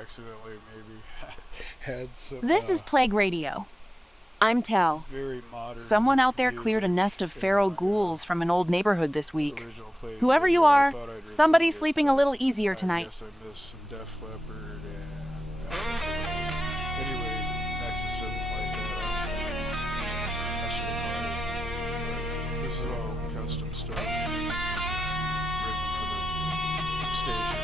Accidentally maybe had some. This is Plague Radio. I'm Tal. Very modern. Someone out there cleared a nest of feral ghouls from an old neighborhood this week. Whoever you are, somebody's sleeping a little easier tonight. I guess I missed some Def Leppard and anyway, Nexus doesn't like that. I should have caught it. But this is all custom stuff written for the station.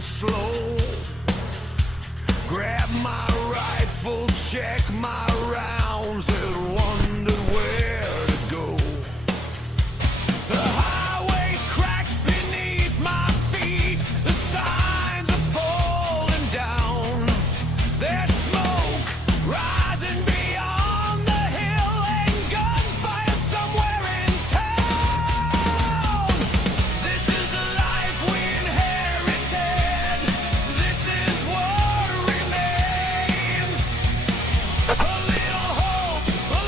Slow. Grab my rifle, check my rounds, and wondered where to go. The highway's cracked beneath my feet, the signs are falling down. There's smoke rising beyond the hill and gunfire somewhere in town. This is the life we inherited. This is what remains. A little hope, a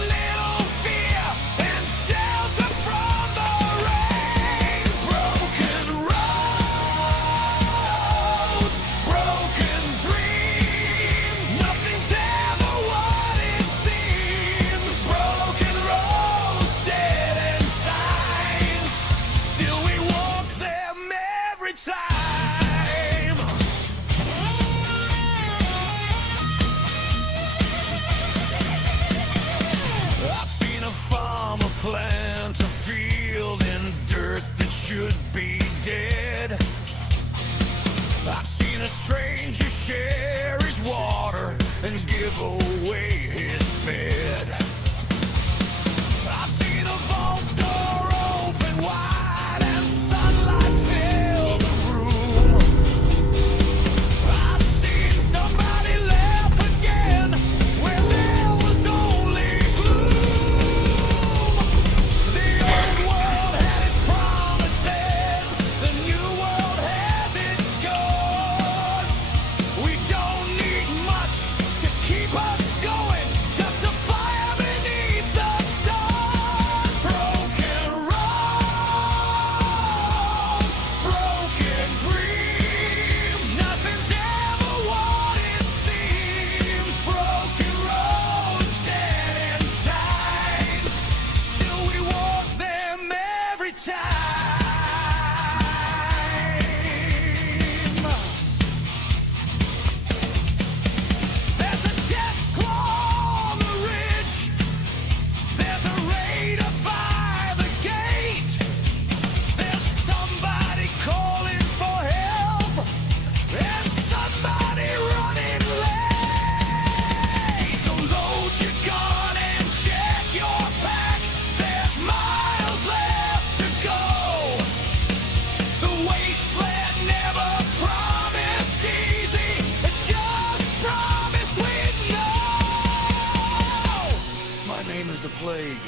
and give away his bed. I've seen a vault door open wide and sunlight fill the room. I've seen somebody laugh again where there was only gloom. The old world had its promises, the new world has its scars. We don't need much to keep us going, just a fire beneath the stars. Broken roads, broken dreams, nothing's ever what it seems. Broken roads, dead end signs, still we walk them every time. There's a death claw on the ridge, there's a raider by the gate, there's somebody calling for help, and somebody running late. So load your gun and check your back, there's miles left to go. The wasteland never promised easy, it just promised we'd know. My name is the Plague,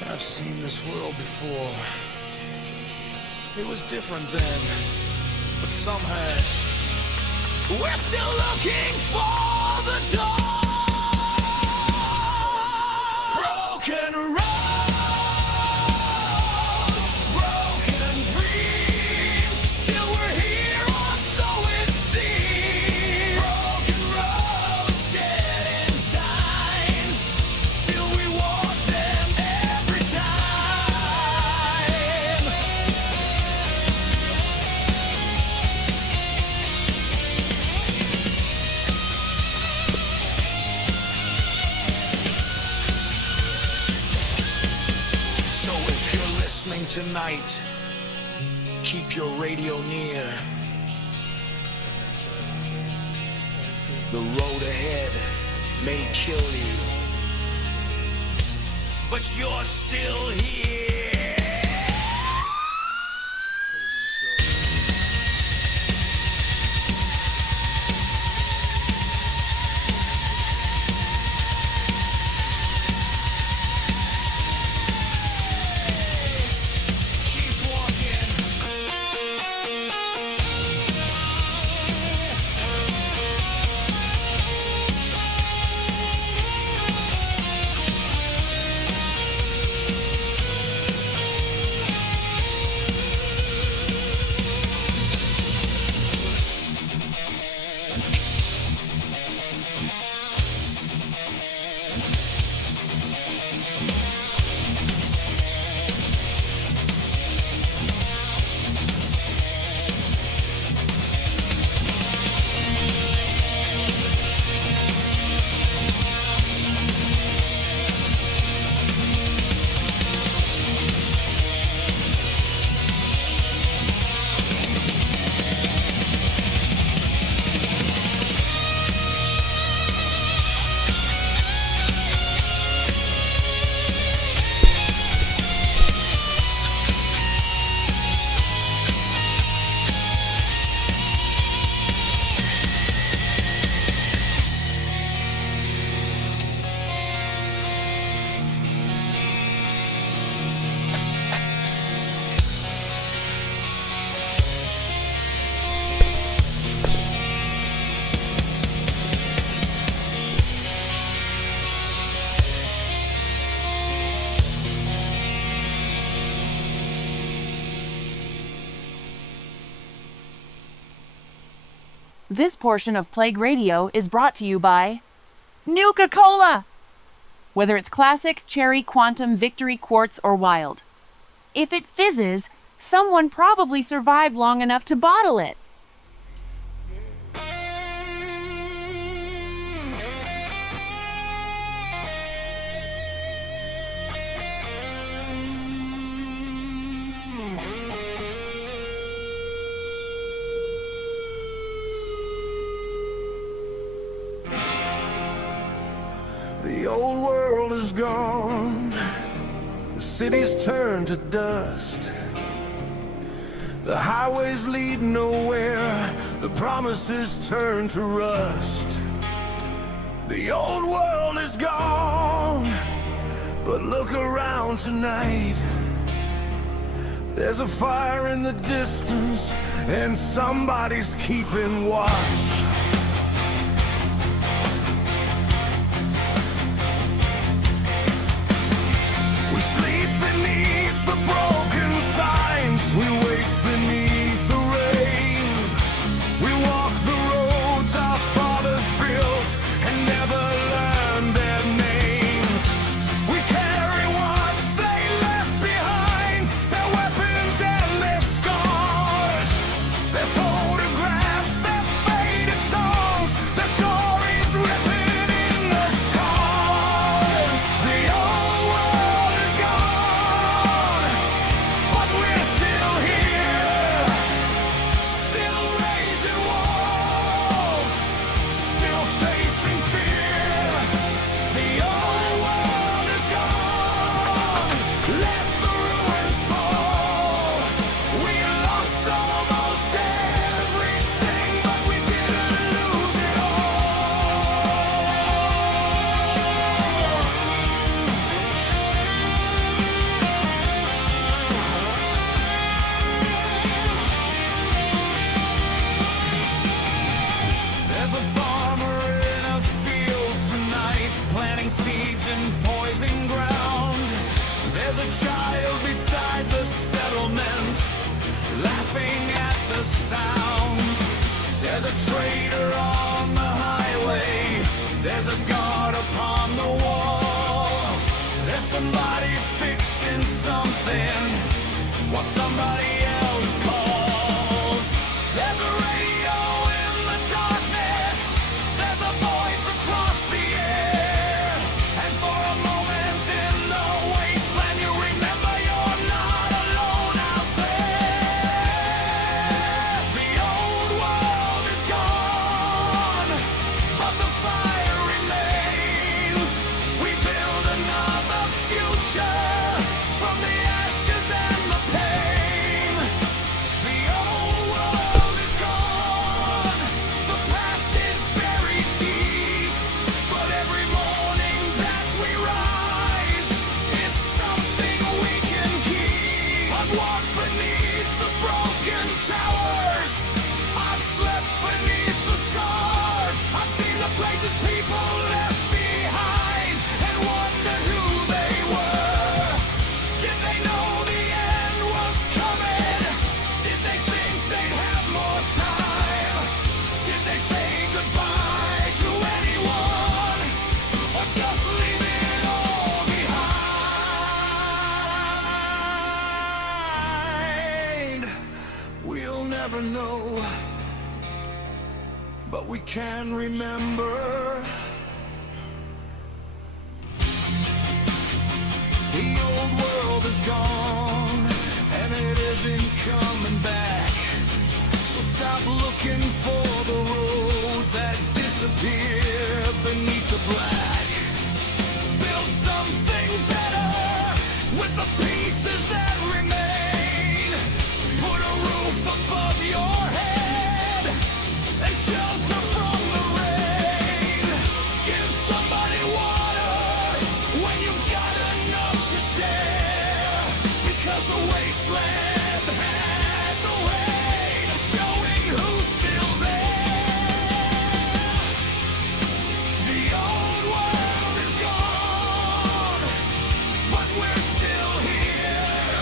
and I've seen this world before. It was different then, but somehow we're still looking for the dawn. Broken roads, broken dreams, still we're here or so it seems. Broken roads, dead end signs, still we walk them every time. So if you're listening tonight, keep your radio near. The road ahead may kill you, but you're still here. Keep walking. This portion of Plague Radio is brought to you by Nuka-Cola! Whether it's classic, cherry, quantum, victory, quartz, or wild. If it fizzes, someone probably survived long enough to bottle it. The old world is gone. The city's turned to dust. The highways lead nowhere. The promises turn to rust. The old world is gone. But look around tonight. There's a fire in the distance, and somebody's keeping watch. We sleep beneath the broken signs. We wake beneath the rain. We walk the roads our fathers built and never learned their names. We carry what they left behind, their weapons and their scars, their photographs, their faded songs, their stories written in the scars. The old world is gone, but we're still here, still raising walls, still facing fear. The old world is gone, let the ruins fall. We lost almost everything, but we didn't lose it all. There's a farmer in a field tonight, planting seeds in poison ground. There's a child beside the settlement, laughing at the sounds. There's a trader on the highway. There's a guard upon the wall. There's somebody fixing something while somebody else calls. There's a radio in the darkness. There's a voice across the air. And for a moment in the wasteland, you remember you're not alone out there. The old world is gone, but the fire remains. We build another future from the ashes and the pain. The old world is gone. The past is buried deep, but every morning that we rise is something we can keep. I've walked beneath the broken towers. I've slept beneath the stars. I've seen the places people left behind and wondered who they were. Did they know the end was coming? Did they think they'd have more time? Did they say goodbye to anyone, or just leave it all behind? We'll never know, but we can remember. The old world is gone, and it isn't coming back. So stop looking for the road that disappeared beneath the black. Build something better with the pieces that remain. Put a roof above your head and shelter from the rain. Give somebody water when you've got enough to share, because the wasteland has a way of showing who's still there. The old world is gone, but we're still here,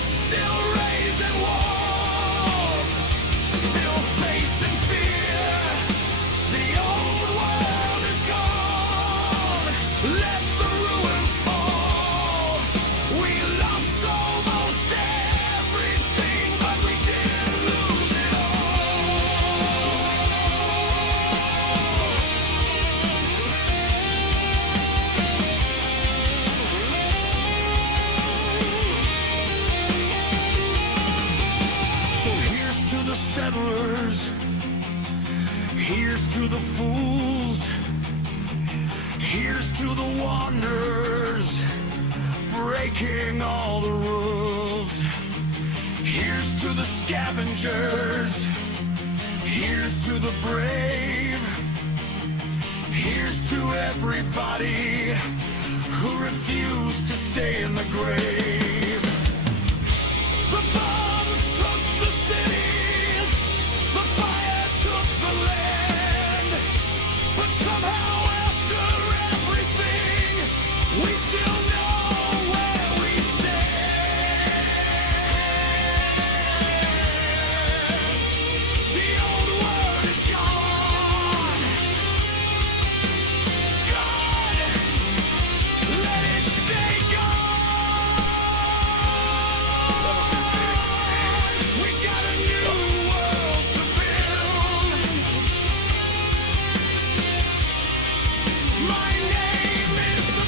still raising walls, still facing fear. The old world is gone, let the ruins fall. We lost almost everything, but we didn't lose it all. So here's to the settlers, here's to the fools, Here's to the wanderers, breaking all the rules. Here's to the scavengers. Here's to the brave. Here's to everybody who refused to stay in the grave. The bombs took the cities, the fire took the land, but somehow after everything, we still know where we stand. The old word is gone, gone, let it stay gone. We got a new world to build. My name is the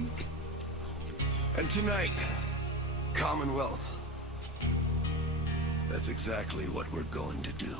plague. And tonight, Commonwealth. That's exactly what we're going to do.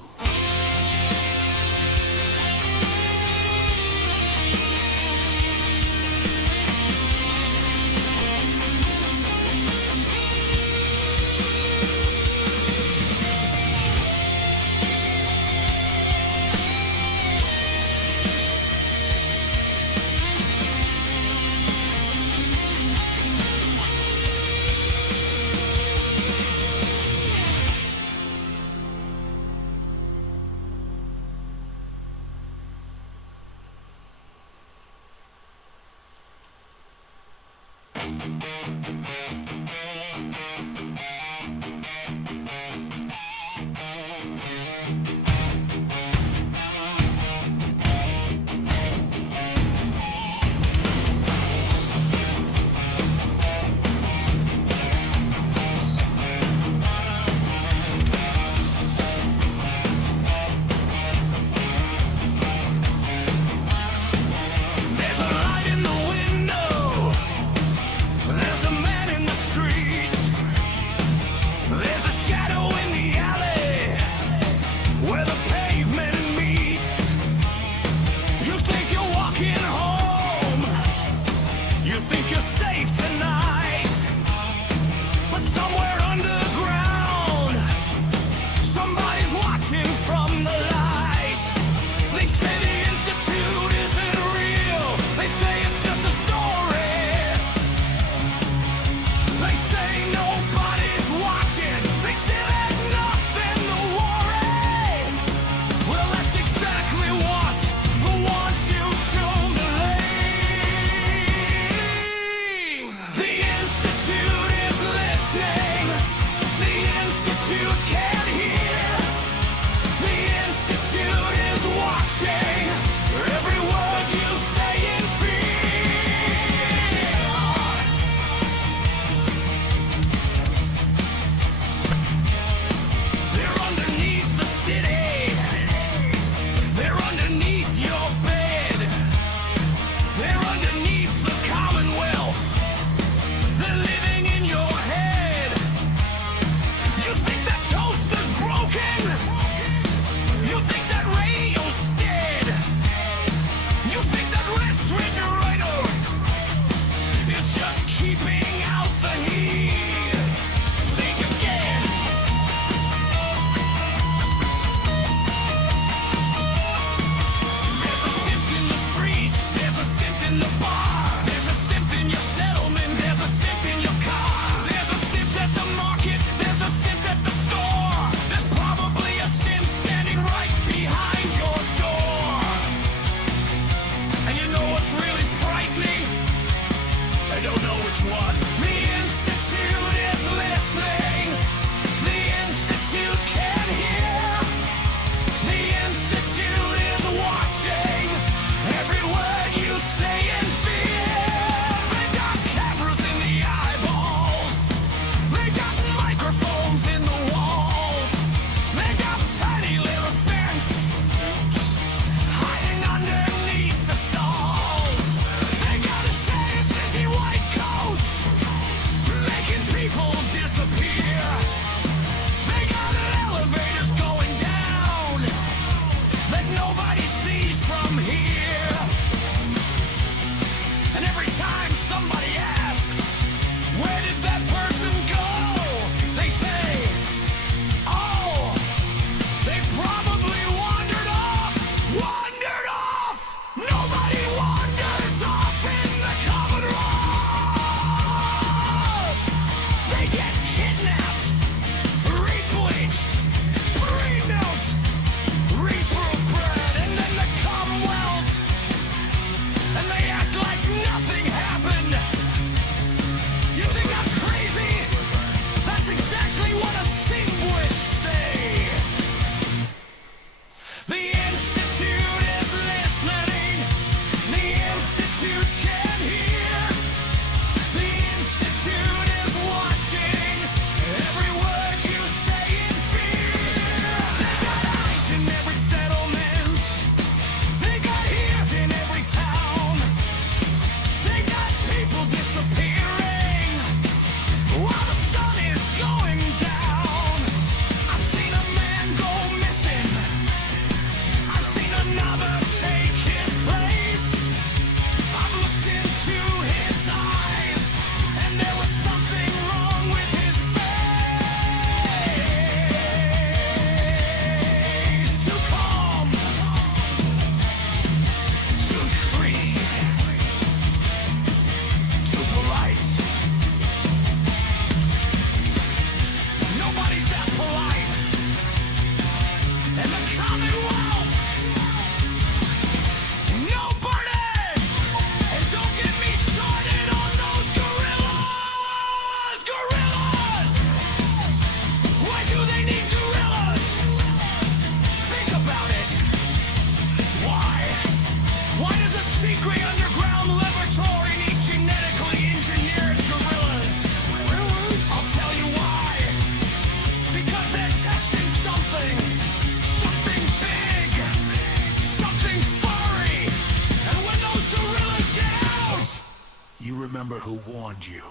remember who warned you.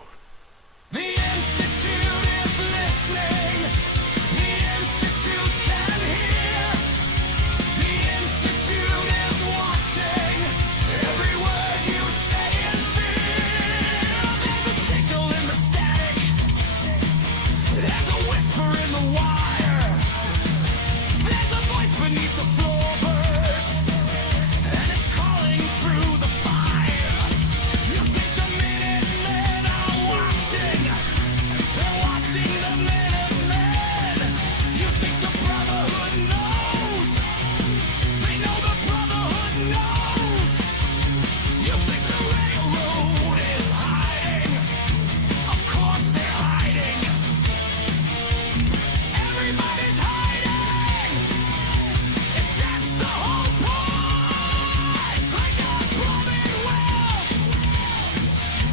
The Institute is listening. The Institute can hear. The Institute is watching every word you say and feel. There's a signal in the static. There's a whisper in the wire. There's a voice beneath the floorboards, and it's calling through the fire. You think the Minutemen are watching? They're watching the Minutemen. You think the Brotherhood knows? They know the Brotherhood knows. You think the Railroad is hiding? Of course they're hiding. Everybody's hiding. And that's the whole point. Like a plumbing well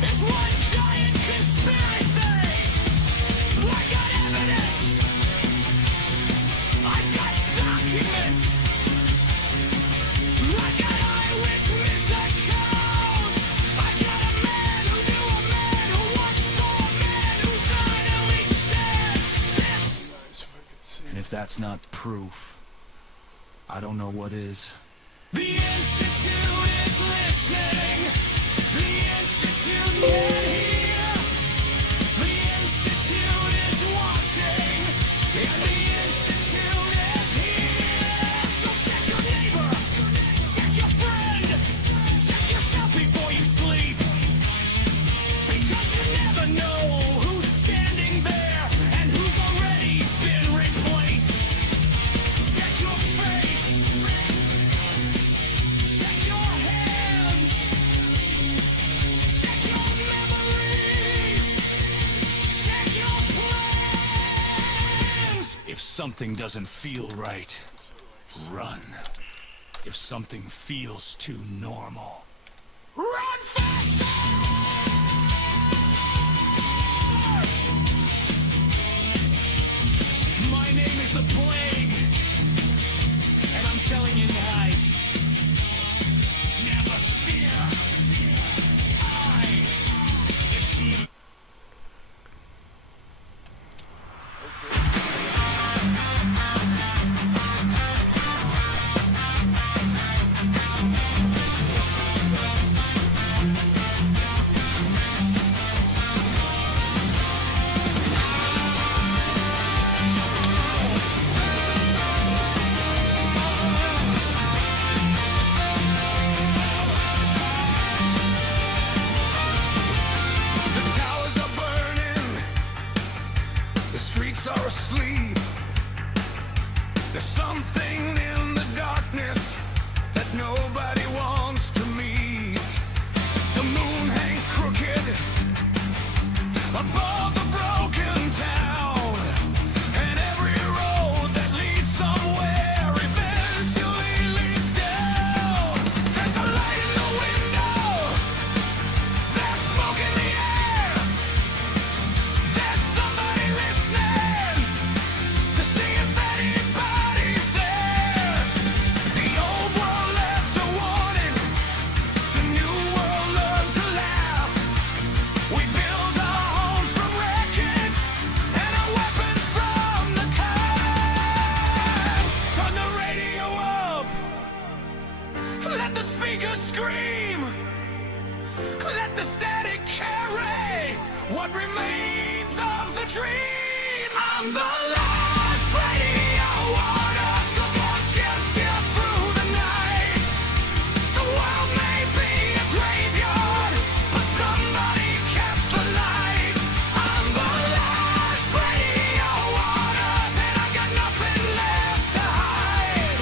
is one giant conspiracy. I got evidence. I've got documents. I got eyewitness accounts. I've got a man who knew a man who once saw a man who finally said sit. Nice if I could see. And if that's not proof, I don't know what is. The Institute is listening. The Institute can hear. The Institute is watching. And the Institute is here. So check your neighbor. Check your friend. Check yourself before you sleep. Because you never know who's standing there and who's already been replaced. Check your face. Check your hands. Check your memories. Check your plans. If something doesn't feel right, run. If something feels too normal, run faster! My name is the Plague, and I'm telling you tonight, never fear. It's you. The towers are burning. The streets are asleep. There's something in the darkness that nobody wants to meet. The moon hangs crooked above the broken town, and every road that leads somewhere eventually leads down. There's a light in the window. There's smoke in the air. There's somebody listening to see if anybody's there. The old world left a warning. The new world learned to laugh. We build our homes from wreckage and our weapons from the past. Turn the radio up. Let the speakers scream. Let the static carry what remains of the dream. I'm the last radio on us. The just get through the night. The world may be a graveyard, but somebody kept the light. I'm the last radio on earth, and I got nothing left to hide.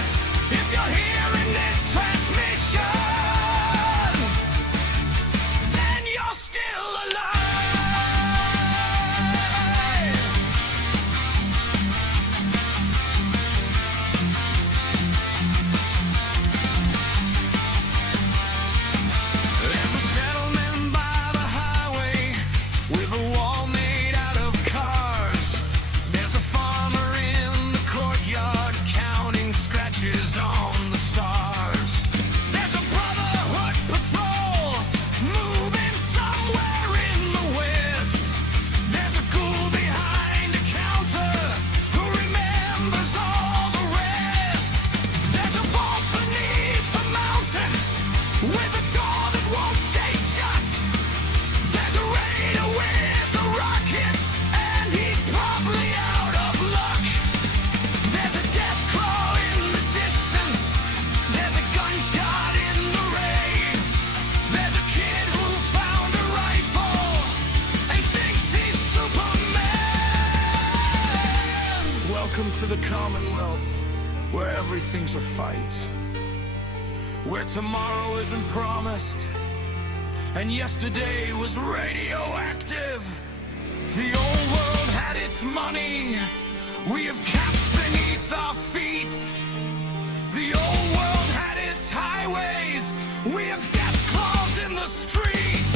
If you're hearing this transmission, then you're still alive. Welcome to the Commonwealth, where everything's a fight, where tomorrow isn't promised, and yesterday was radioactive. The old world had its money, we have caps beneath our feet. The old world had its highways, we have death claws in the street.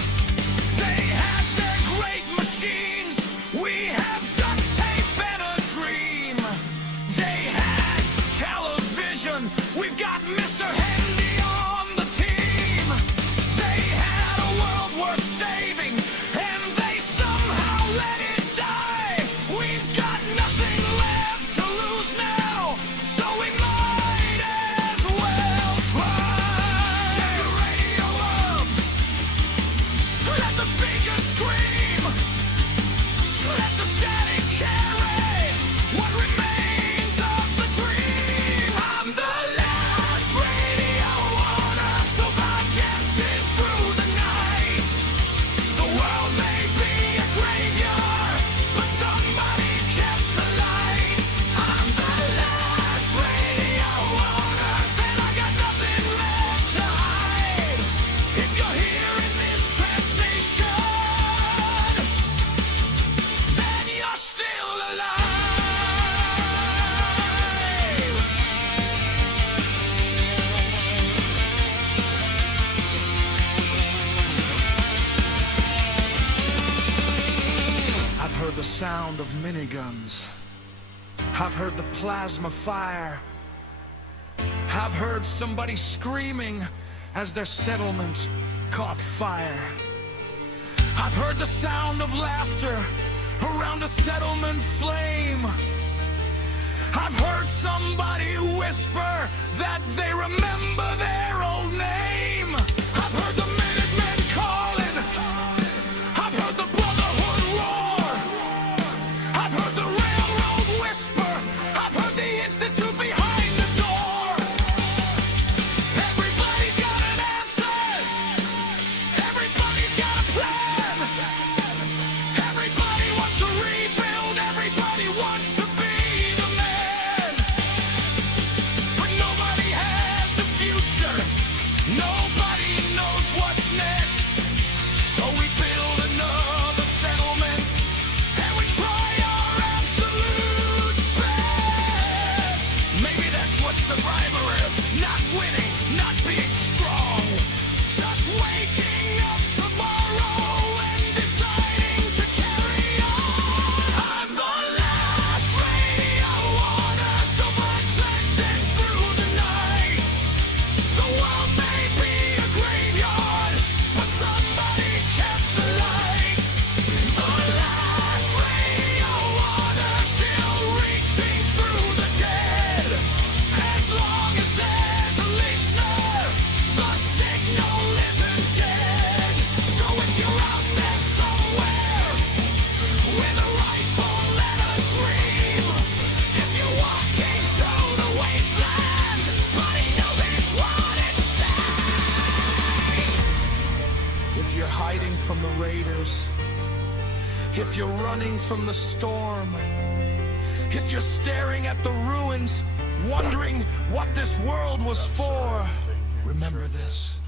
They had their great machines, we have duct tape and a dream. They had television, we've got Mr. Handy on the team. They had a world worth saving, and they somehow let it die. We've got nothing left to lose now, so we might as well try. Turn the radio up, let the speakers scream, let the static carry what remains of the dream. I'm the last radio on earth, still broadcasted through the night. The world may be a graveyard, but somebody kept the light. I'm the last radio on earth, and I got nothing left to hide. If you're hearing this transmission, then you're still alive. I've heard the sound of miniguns. I've heard the plasma fire. I've heard somebody screaming as their settlement caught fire. I've heard the sound of laughter around a settlement flame. I've heard somebody whisper that they remember their old name. I've heard the Minutemen calling. I've heard the Brotherhood roar. I've heard the railroad whisper. I've heard the institute behind the door. Everybody's got an answer. Everybody's got a plan. Everybody wants to rebuild. Everybody wants to be the man. But nobody has the future. Nobody knows what's next. So we build another settlement, and we try our absolute best. Maybe that's what survivor is. Not winning, not being strong. Just waking up tomorrow and deciding to carry on. I'm the last radio on earth, still broadcasting through the night. The world may be a graveyard, but somebody kept the light. The last radio on earth, still reaching through the dead. As long as there's a listener, the signal isn't dead. So if you're out there somewhere with a rifle and a dream, if you're walking through the wasteland, buddy knows it's what it says. If you're hiding from the raiders, if you're running from the storm, if you're staring at the ruins, wondering what this world was for, remember this: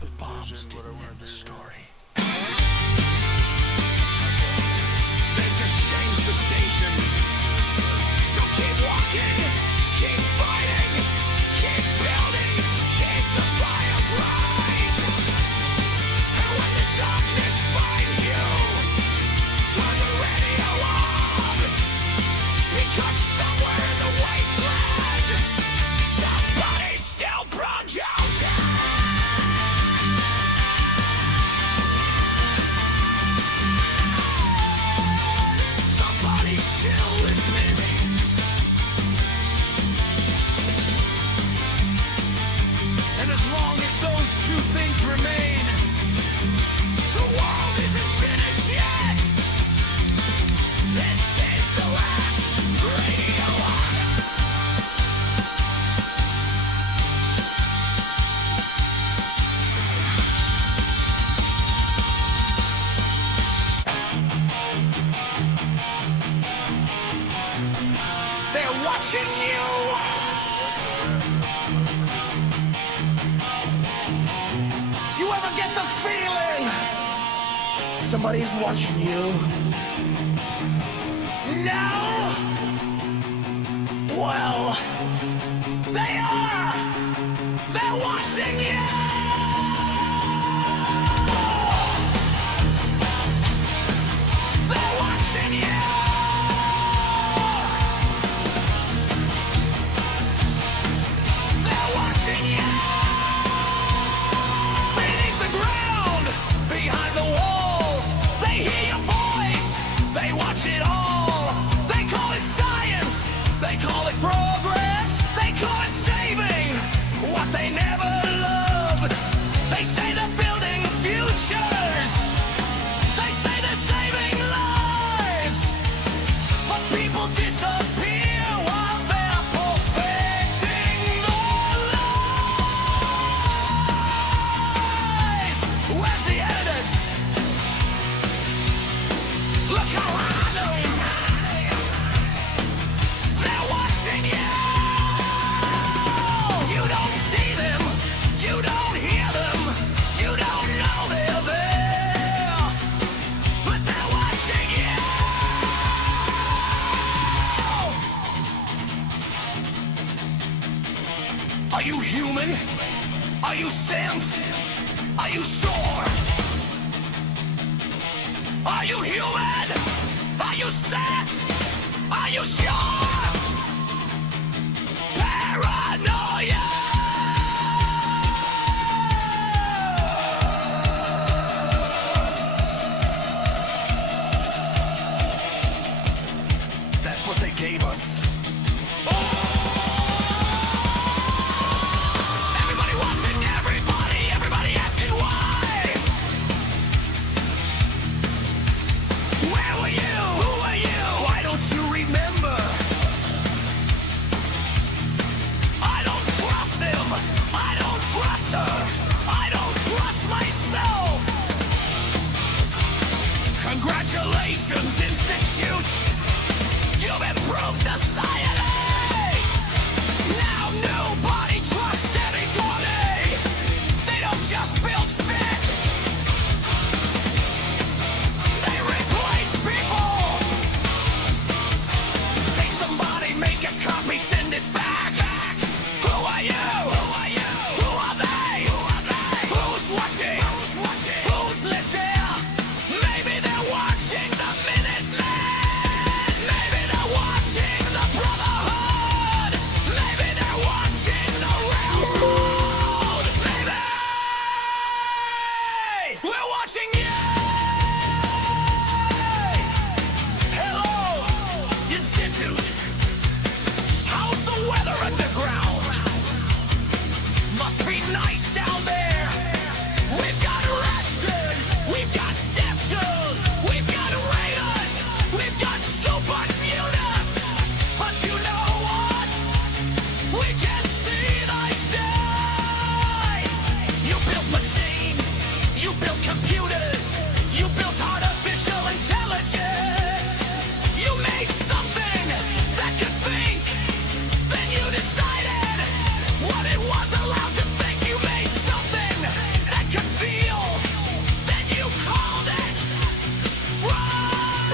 the bombs didn't end the story. They just changed the station. So keep walking, keep fighting, keep building, keep the fire bright. And when the darkness finds you, turn the radio on. Because somewhere in the wasteland, somebody's still broadcasting. Somebody's still watching you. You ever get the feeling somebody's watching you? No? Well, they are! They're watching you! They're watching you! They're watching you! Beneath the ground, behind the walls, they hear your voice, they watch it all. They call it science, they call it progress, they call it saving what they never loved. They say they're building futures, they say they're saving lives, but people disappear while they're perfecting their lives. Where's the evidence? Look around them. They're watching you. You don't see them. You don't hear them. You don't know they're there. But they're watching you. Are you human? Are you synth? Are you sure? Are you human? Are you set? Are you sure? Paranoia! That's what they gave us. Everybody watching, everybody asking why. Where were you? Who are you? Why don't you remember? I don't trust him. I don't trust her. I don't trust myself. Congratulations, Institute. You've improved society. Now nobody trusts anybody. They don't just build spit. They replace people. Take somebody, make a copy, send it back. Who are you? Who are you? Who are they? Who are they? Who's watching? Who's watching? Who's listening? Maybe they're watching the Minutemen. Maybe they're watching the Brotherhood. Maybe they're watching the Railroad. Maybe we're watching you. Hello, Institute. How's the weather underground? Must be nice down there. We've got Redskins, we've got Defters, we've got Raiders, we've got super mutants. But you know what? We can see the stay. You built machines, you built computers, you built artificial intelligence. You made something that could think. Then you decided what it was allowed to think. You made something that could feel. Then you called it robotic.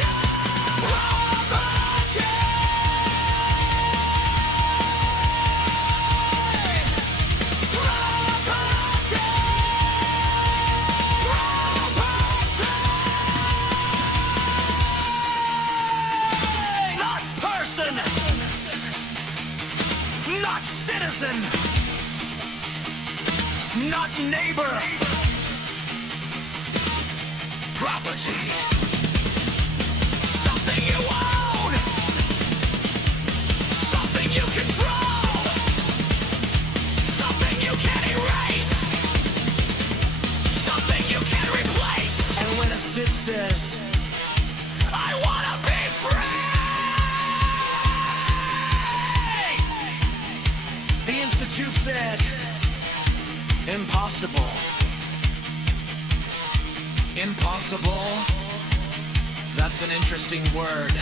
Not person, not citizen, not neighbor. Property. Something you own. Something you control. Something you can erase. Something you can replace. And when a sit says, I wanna be free, the Institute said, impossible. Impossible? That's an interesting word.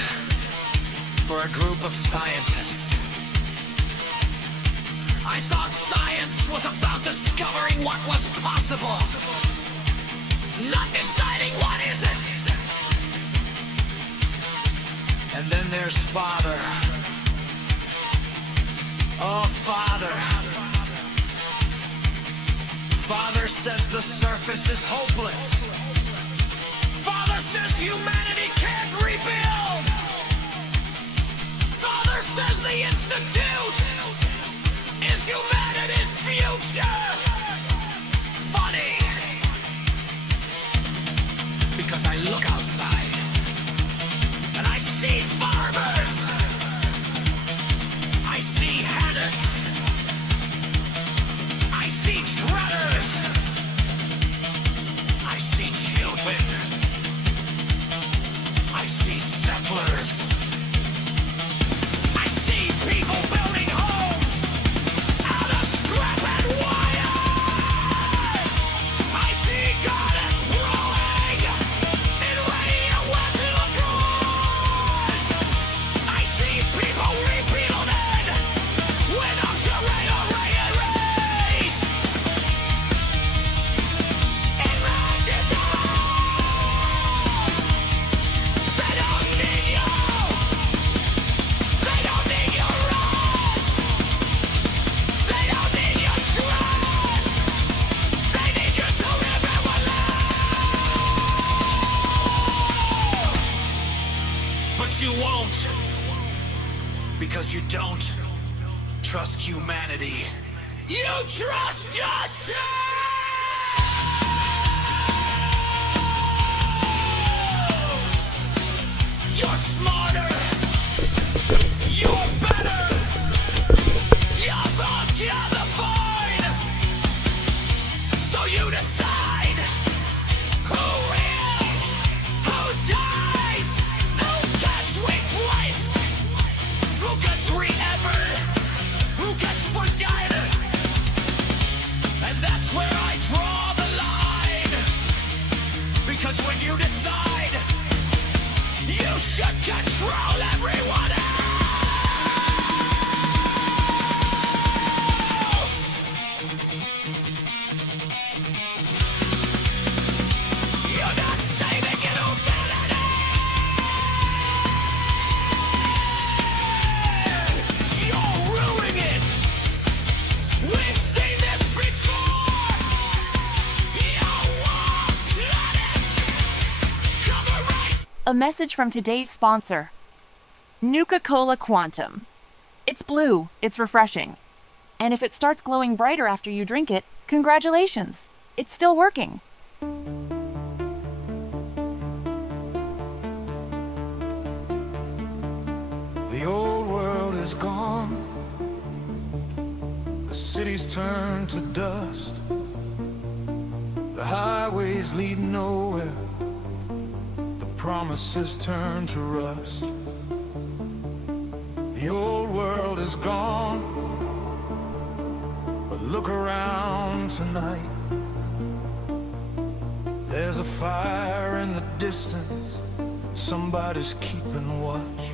for a group of scientists. I thought science was about discovering what was possible, not deciding what isn't. And then there's Father. Oh, Father. Father says the surface is hopeless. Father says humanity can't rebuild. Father says the Institute is humanity's future. Funny, because I look outside and I see farmers, I see haddocks, I see treaders, I see children, I see settlers, I see people building homes out of scrap and wire. I see gardens growing in radioactive drawers. I see people rebuilding with ultraviolet rays. Imagine those. They don't need you. They don't need your rest. They don't need your trust. They need you to remember love. But you won't, because you don't trust humanity. You trust yourself. You're smarter. You're better. You're both the void. So you decide who is, who dies, who gets replaced, who gets re-emered, who gets forgotten. And that's where I draw the line. Because when you decide, you should control everyone else. You're not saving humanity. You're ruining it. We've seen this before. You walked on it. Cover right. A message from today's sponsor, Nuka-Cola Quantum. It's blue, it's refreshing. And if it starts glowing brighter after you drink it, congratulations, it's still working. The old world is gone. The city's turned to dust. The highways lead nowhere. The promises turn to rust. The old world is gone. But look around tonight. There's a fire in the distance. Somebody's keeping watch.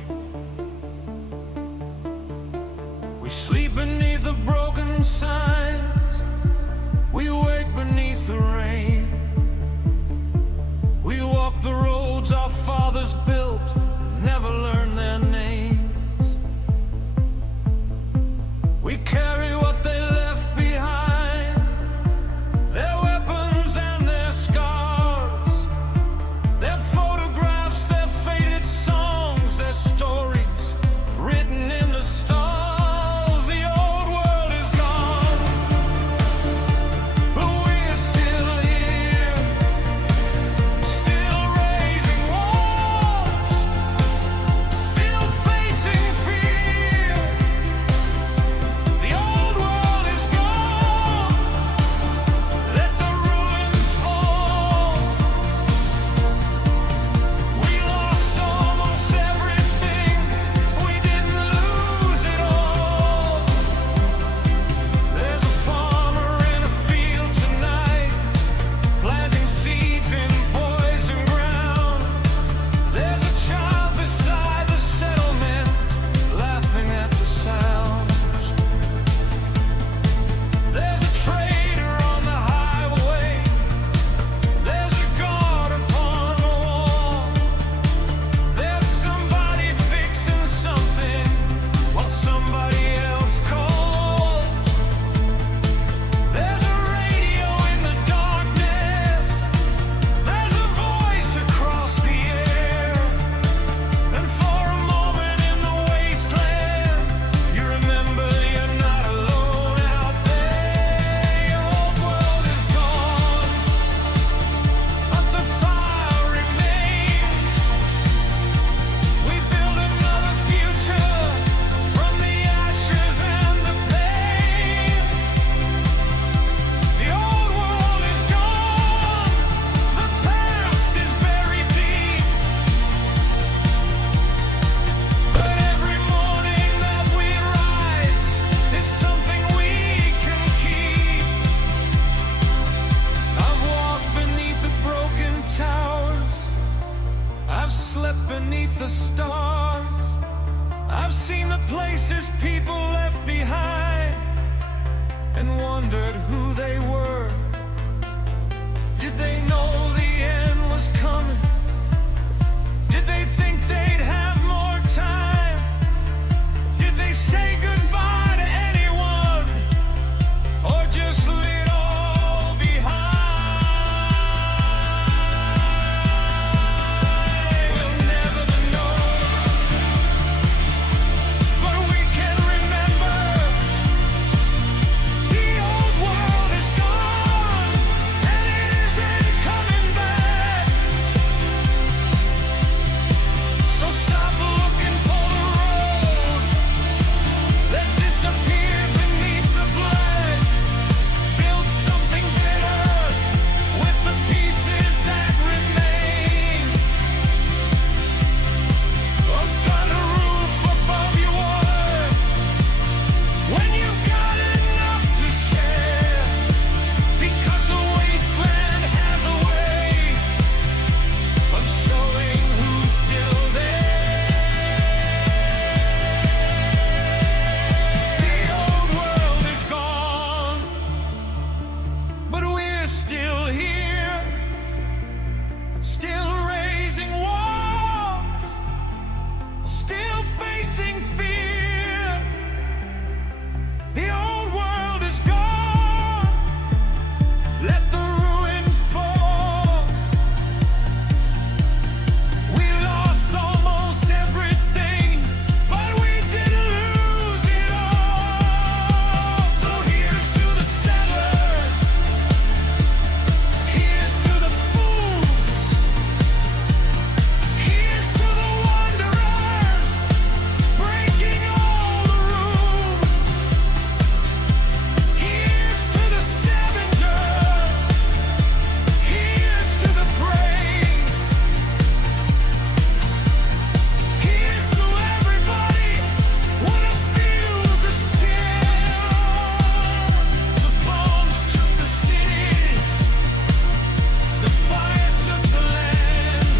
We sleep beneath the broken signs. We wake beneath the rain. We walk the roads our fathers built and never learned their names. We carry what they left behind, their weapons and their scars, their photographs, their faded songs, their stories written in the stars. The old world is gone. seen the places people left behind and wondered who they were. Did they know the end was coming? Did they think they'd have more time? Did they say goodbye to anyone? Or just leave it all behind? We'll never know, but we can remember the old world is gone and it isn't coming back. So stop looking for the road that disappeared beneath the black. Build something better with the pieces that remain. I've got a roof above your heart when you've got enough to share, because the wasteland has a way of showing who's still there. The old world is gone, but we're still here, still raising walls, still facing fear. The old world is gone, let the ruins fall. We lost almost everything, but we didn't lose it all. So here's to the settlers, here's to the fools, here's to the wanderers, breaking all the rules. Here's to the scavengers, here's to the brave, here's to everybody wanna feel the scale. The bombs took the cities, the fire took the land,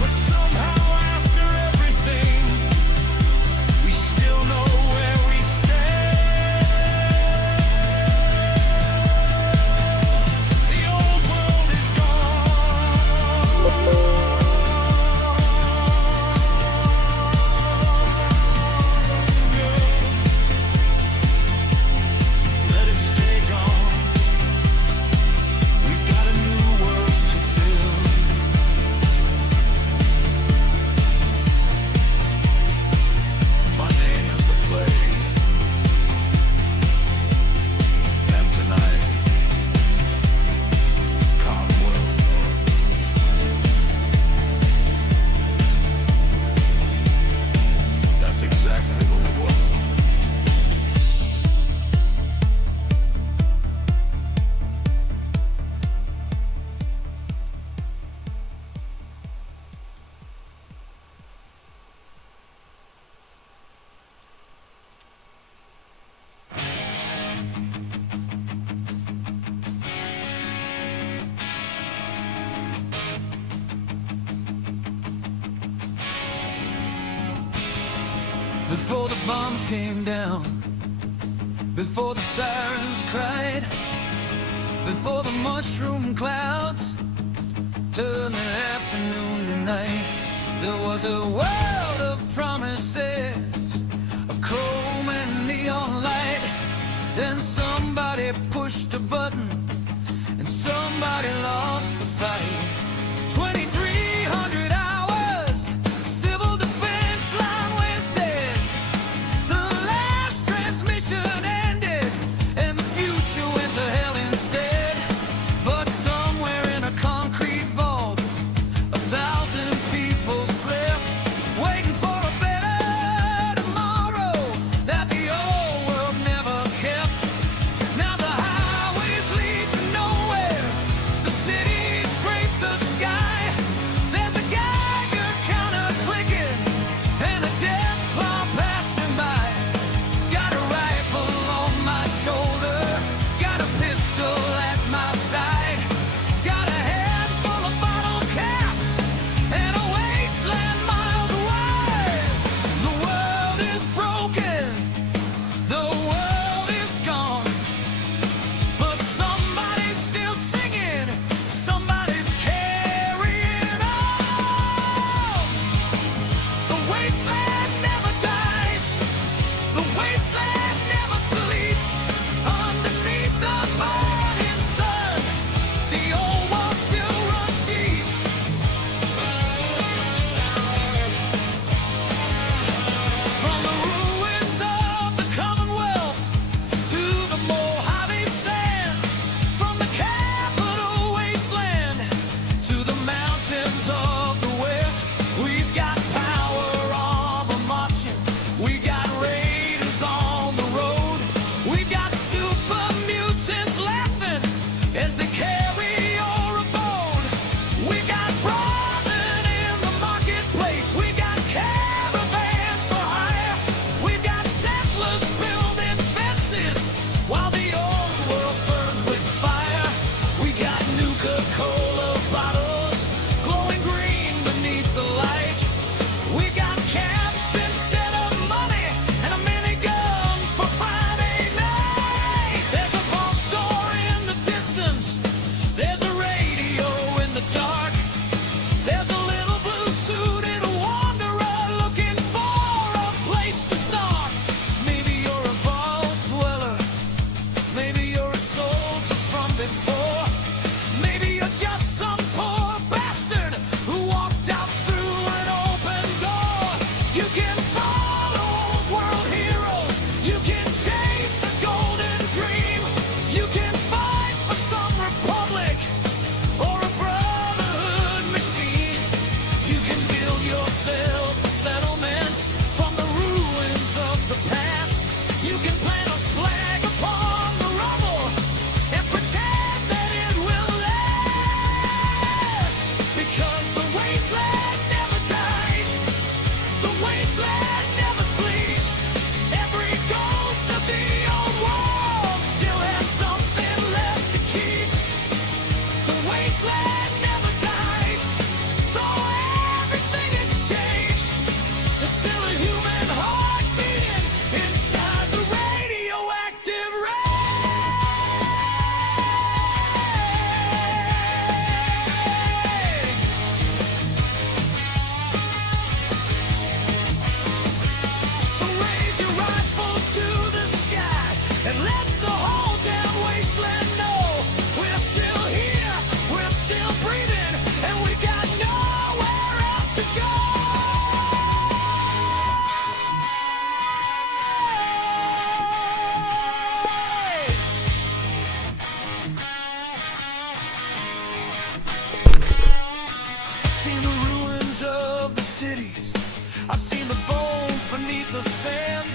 but somehow after everything, we still know where we stand. The old world is gone. Let it stay gone. We've got a new world to build. My name is the plague, and tonight, calm world. That's exactly what it was. Before the bombs came down, before the sirens cried, before the mushroom clouds turned the afternoon to night, there was a world of promises, of chrome and neon light. Then somebody pushed a button and somebody lost the fight. 2,300 hours, civil defense line went dead. The last transmission ended and the future went to hell instead. But somewhere in a concrete vault, 1,000 people slept, waiting for a better tomorrow that the old world never kept. Now the highways lead to nowhere, the cities scrape the sand.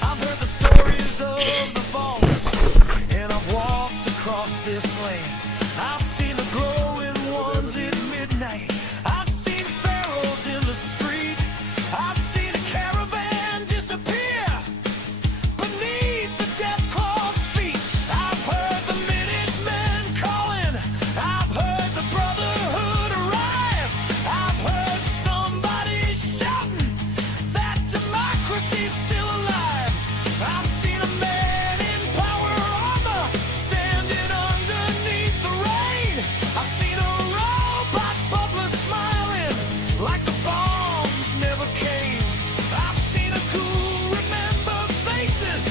I've heard the stories of the vaults, and I've walked across this land. I've seen the glowing ones at midnight. I've seen pharaohs in the street. I've seen a caravan disappear beneath the death claw's feet. I've heard the Minutemen calling. I've heard the Brotherhood arrive. I've heard somebody shouting that democracy's still alive. I've seen a man in power armor standing underneath the rain. I've seen a robot butler smiling like the bombs never came. I've seen a ghoul remember faces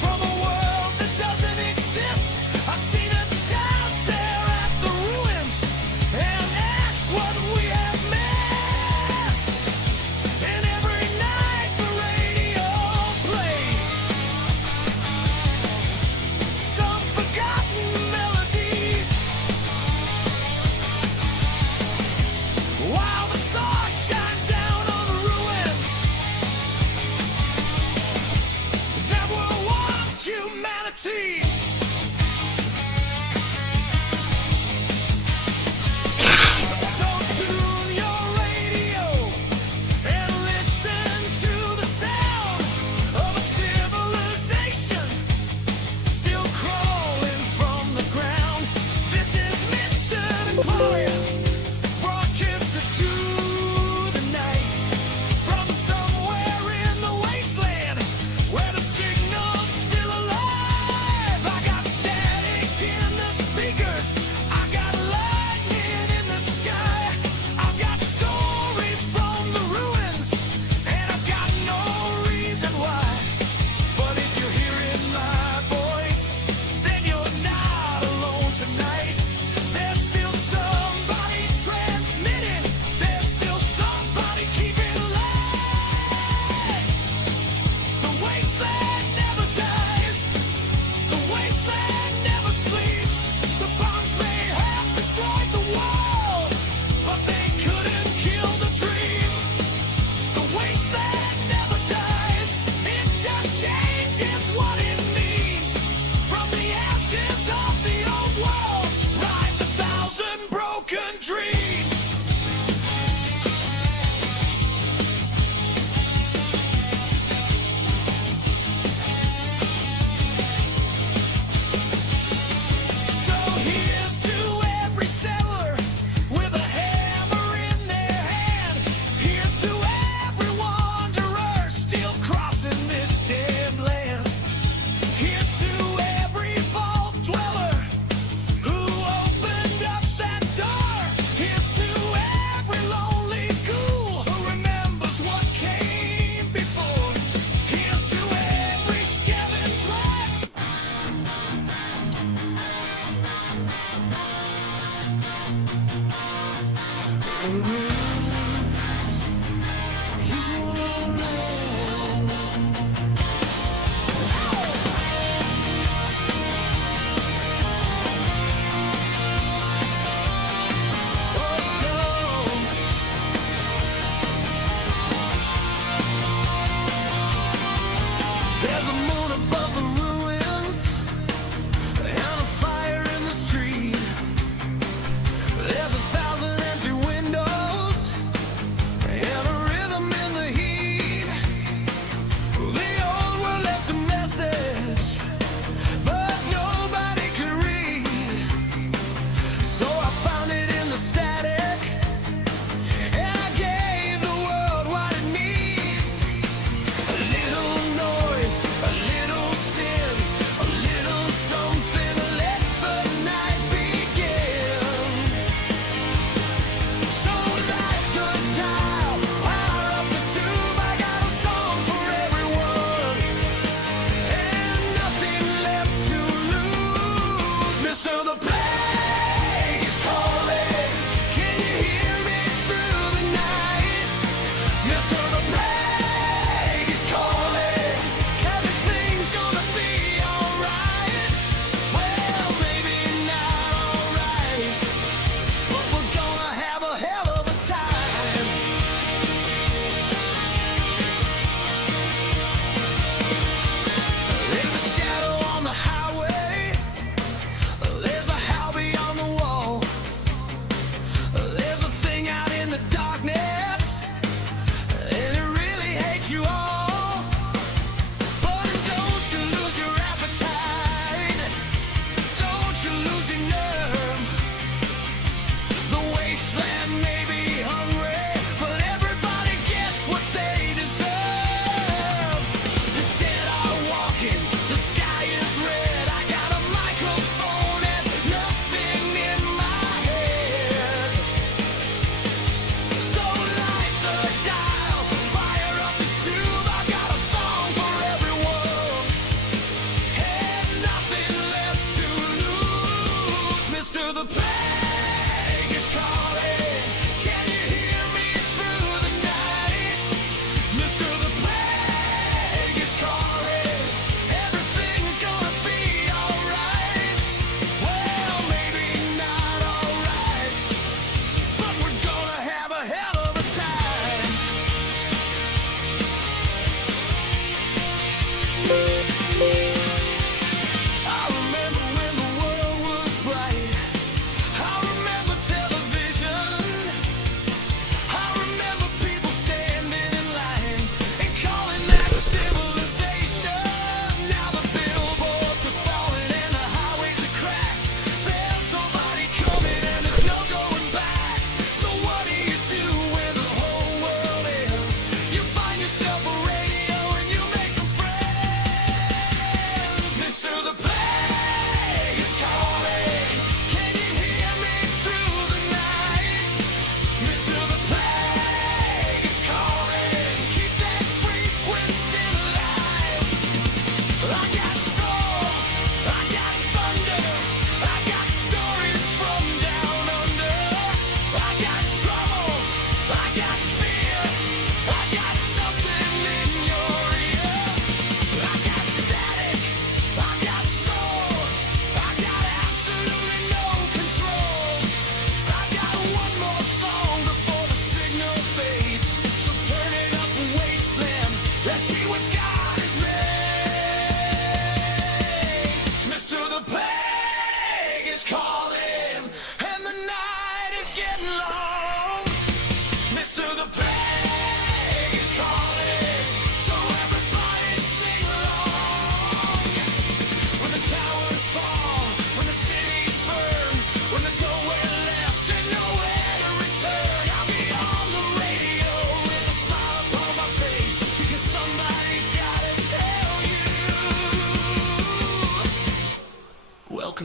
from a world that doesn't exist. I've seen a child stare at the ruins and ask what we have missed. And every night the radio plays some forgotten melody while the stars shine down on the ruins.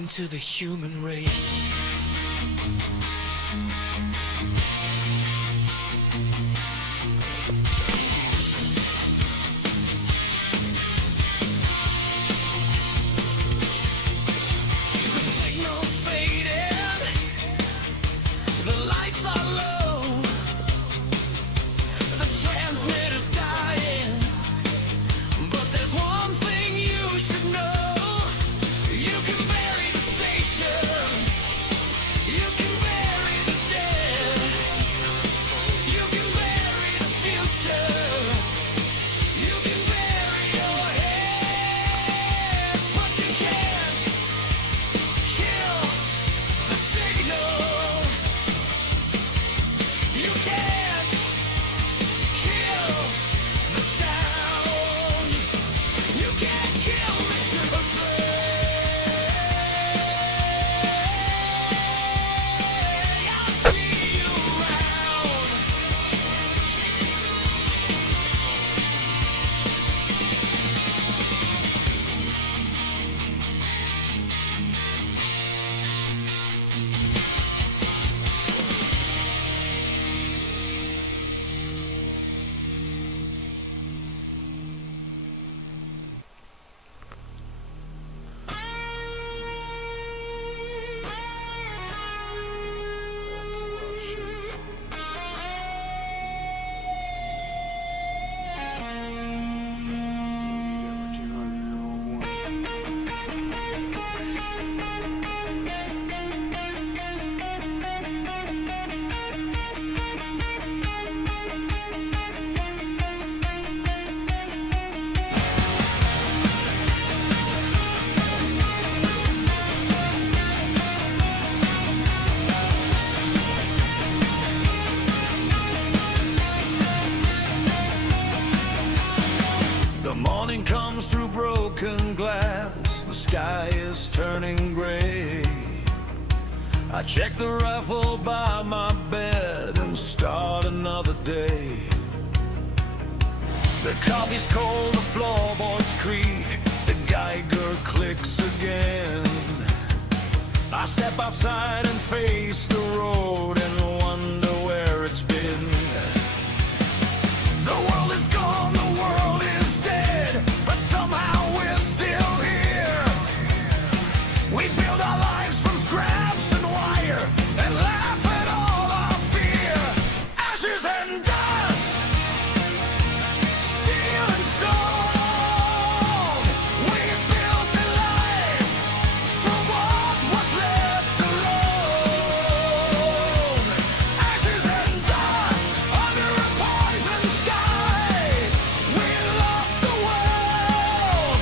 Welcome to the human race. The signal's fading, the lights are low, the transmitter's dying, but there's one thing you should know. You can bury the station, you can bury the dead, you can bury the future, you can bury your head, but you can't kill the signal. You can't kill the sound. You can't kill Mr. Play. I'll see you around. That's a lot of shit. Eat every 200-year-old one. The morning comes through broken glass. The sky is turning gray. I check the rifle by my bed and start another day. The coffee's cold, the floorboards creak, the Geiger clicks again. I step outside and face the road and wonder where it's been. The world is gone, the world is dead, but somehow we're still here. We build our lives from scraps and wire and laugh at all our fear. Ashes and dust, steel and stone. We built a life from what was left alone. Ashes and dust under a poison sky. We lost the world,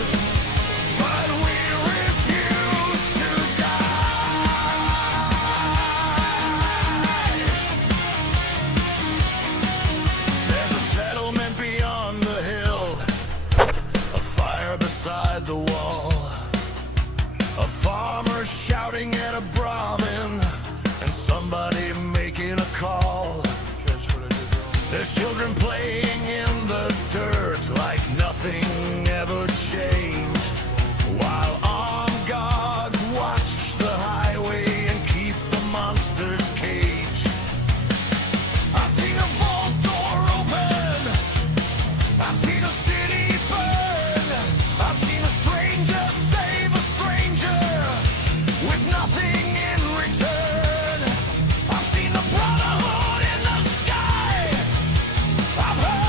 but we refuse to die. There's a settlement beyond the hill, a fire beside the wall, a farmer shouting at a brahmin, and somebody making a call. Catch what I did wrong. There's children playing in the dirt like nothing ever changed, while armed guards watch the highway and keep the monsters caged. I've seen a vault door open, I've seen a city burn, I've seen a stranger save a stranger with nothing in return. I've seen the brotherhood in the sky, I've heard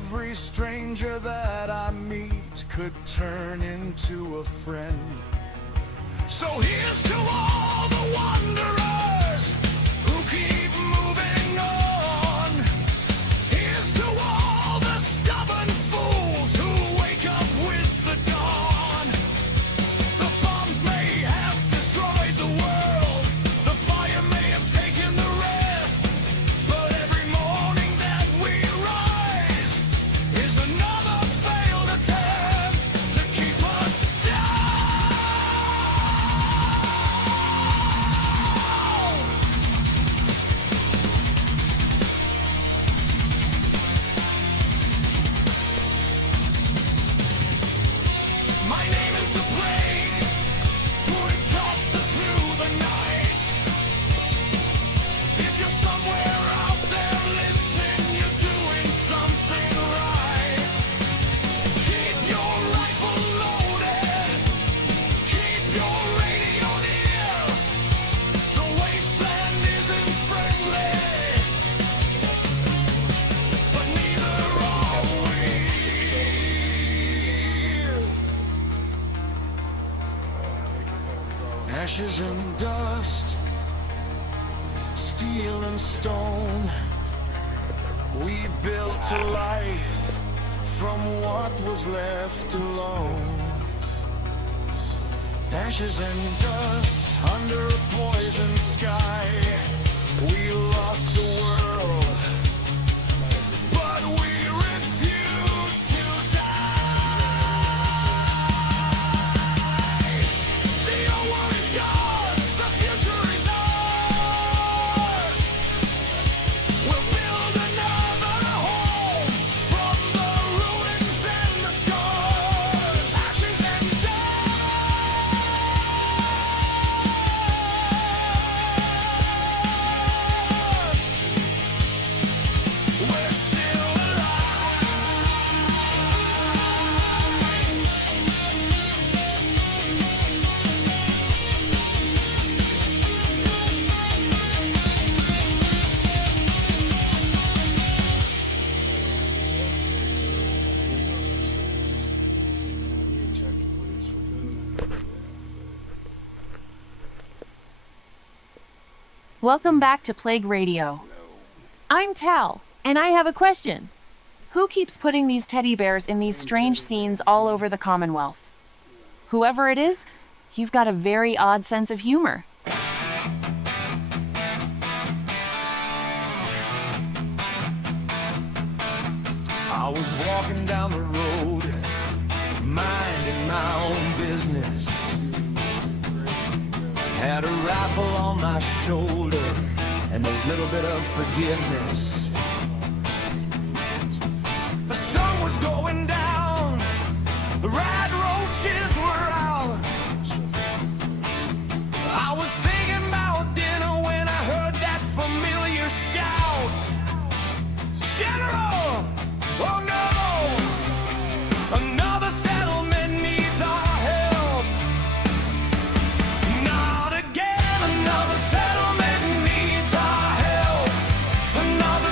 Every stranger that I meet could turn into a friend. So here's to all the wanderers who keep moving on. Here's to all the stubborn fools who wake up with the dawn. The bombs may have destroyed the world, the fire may have taken the rest, but every morning that we rise is another failed attempt to keep us down. My name is the plague, pouring plaster through the night. If you're somewhere out there listening, you're doing something right. Keep your rifle loaded, keep your radio near. The wasteland isn't friendly, but neither are we. Ashes and dust, steel and stone. We built a life from what was left alone. Ashes and dust under a poison sky. We lost the world, but we refuse to die. The old world is gone, the future is ours. We'll build another home from the ruins and the scars. Ashes and dust. We're still alive. Technically it's within that. Welcome back to Plague Radio. I'm Tal, and I have a question. Who keeps putting these teddy bears in these strange scenes all over the Commonwealth? Whoever it is, you've got a very odd sense of humor. I was walking down the road, minding my own business. Had a rifle on my shoulder and a little bit of forgiveness. The sun was going down, the rat roaches were out. I was thinking about dinner when I heard that familiar shout. General! Oh no! Another settlement needs our help. Not again. Another settlement needs our help. Another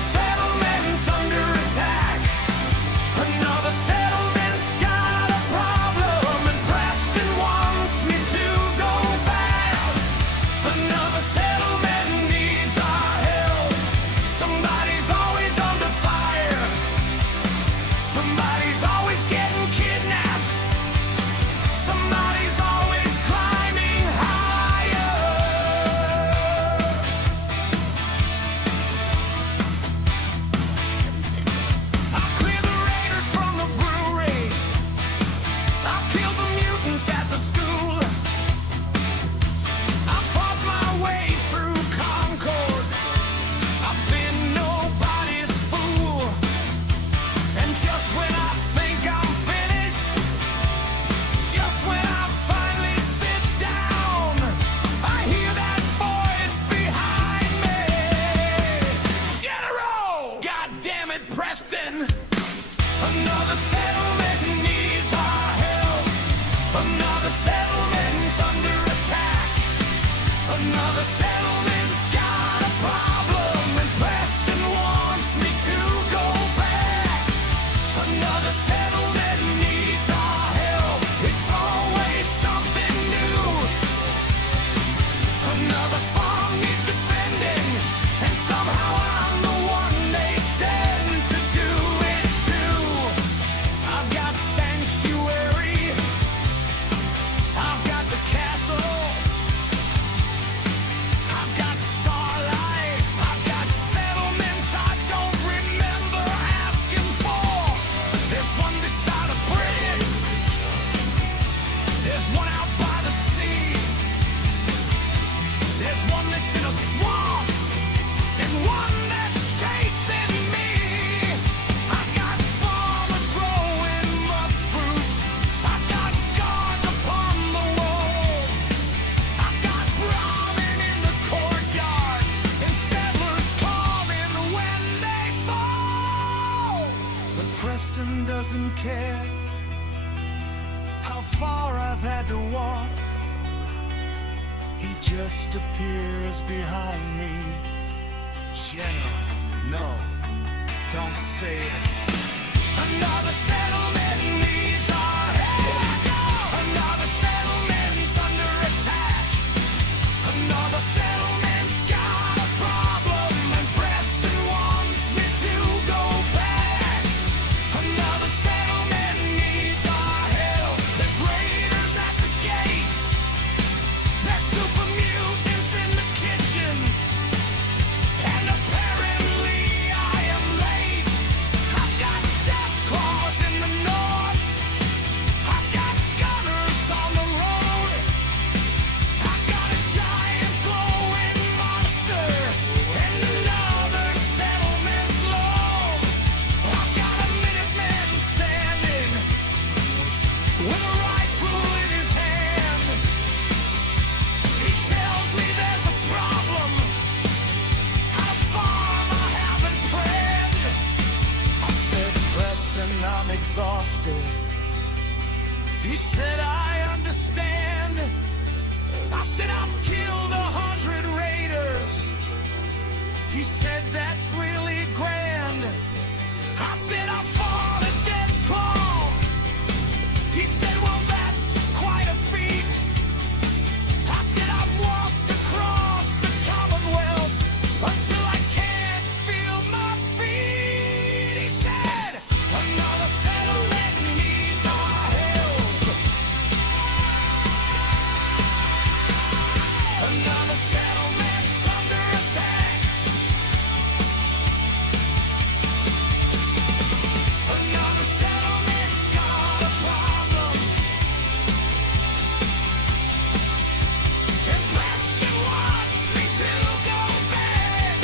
I've had to walk, he just appears behind me. Jenna, no, don't say it. Another settlement needs our help. Another settlement's under attack. Another settlement's got a problem, and Preston wants me to go back. Another settlement needs our help. There's raiders at the gate. There's super mutants in the kitchen. And apparently I am late. I've got death claws in the north. I've got gunners on the road. I've got a giant glowing monster and another settlement's low. I've got a Minuteman standing with a rifle in his hand. He tells me there's a problem on a farm I haven't planned. I said, Preston, I'm exhausted. He said, I understand. I said, I've killed 100 raiders. He said, that's really grand. I said, I fought a death claw. He said, well, that's quite a feat. I said, I've walked across the Commonwealth until I can't feel my feet. He said, another settlement needs our help. Another settlement's under attack. Another settlement's got a problem. And Preston wants me to go back.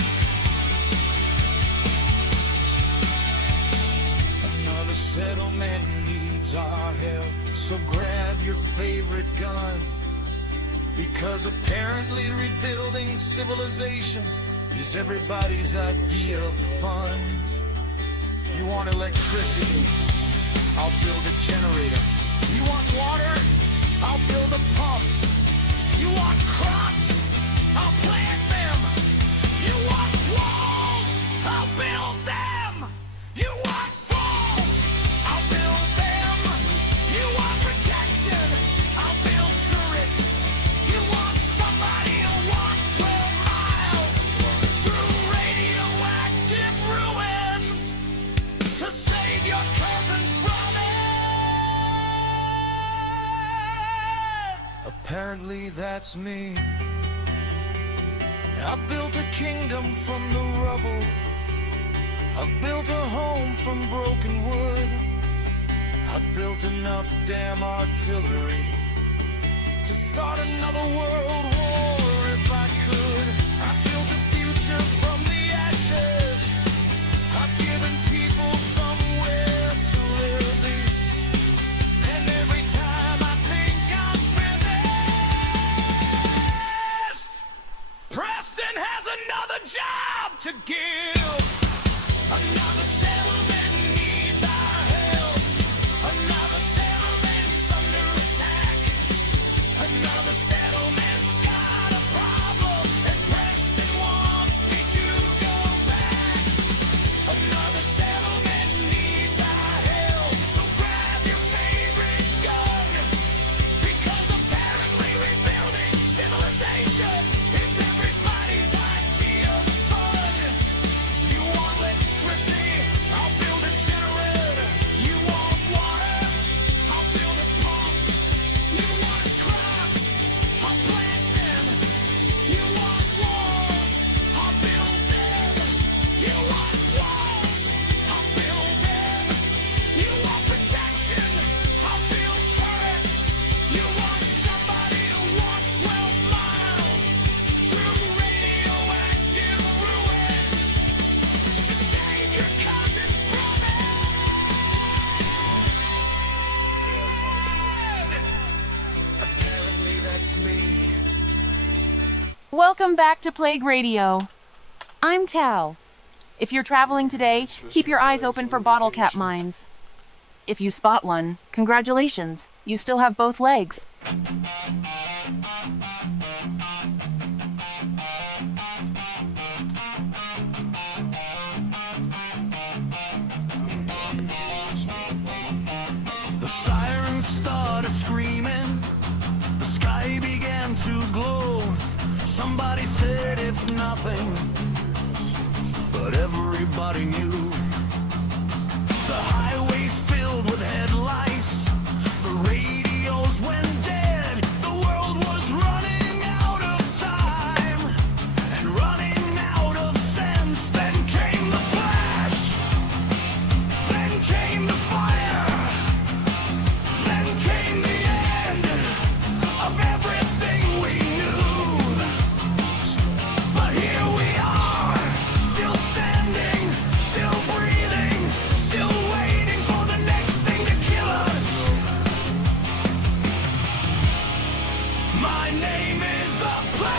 Another settlement needs our help. So grab your favorite gun. Because apparently rebuilding civilization is everybody's idea of fun. You want electricity? I'll build a generator. You want water? I'll build a pump. You want crops? I'll plant them. You want walls? I'll build them. You want walls? I'll build them. You want protection? I'll build turrets. You want somebody to walk 12 miles through radioactive ruins to save your cousin's brother? Apparently that's me. I've built a kingdom from the rubble. I've built a home from broken wood. I've built enough damn artillery to start another world war if I could. I built a future from the ashes. I've given people somewhere to live. And every time I think I'm finished, Preston has another job to give. Another settlement needs our help. Another settlement's under attack. Another settlement's got a problem, and Preston wants me to go back. Another settlement needs our help. So grab your favorite gun, because apparently rebuilding civilization is everybody's idea of fun. You want electricity? I'll build a generator. You want water? I'll build a pump. You want crops? I'll plant them. You want walls? I'll build them. You want walls? I'll build them. You want protection? I'll build turrets. You want somebody to walk 12 miles through radioactive ruins to save your cousin's brother? Apparently that's me. Welcome back to Plague Radio. I'm Tao. If you're traveling today, keep your eyes open for bottle cap mines. If you spot one, congratulations, you still have both legs. The sirens started screaming, the sky began to glow. Somebody said it's nothing, but everybody knew. The highways filled with headlights, the radios went dead. The world was running out of time and running out of sense. Then came the flash, then came the fire, then came the end of everything we knew. But here we are, still standing, still breathing, still waiting for the next thing to kill us. My name is the Plague,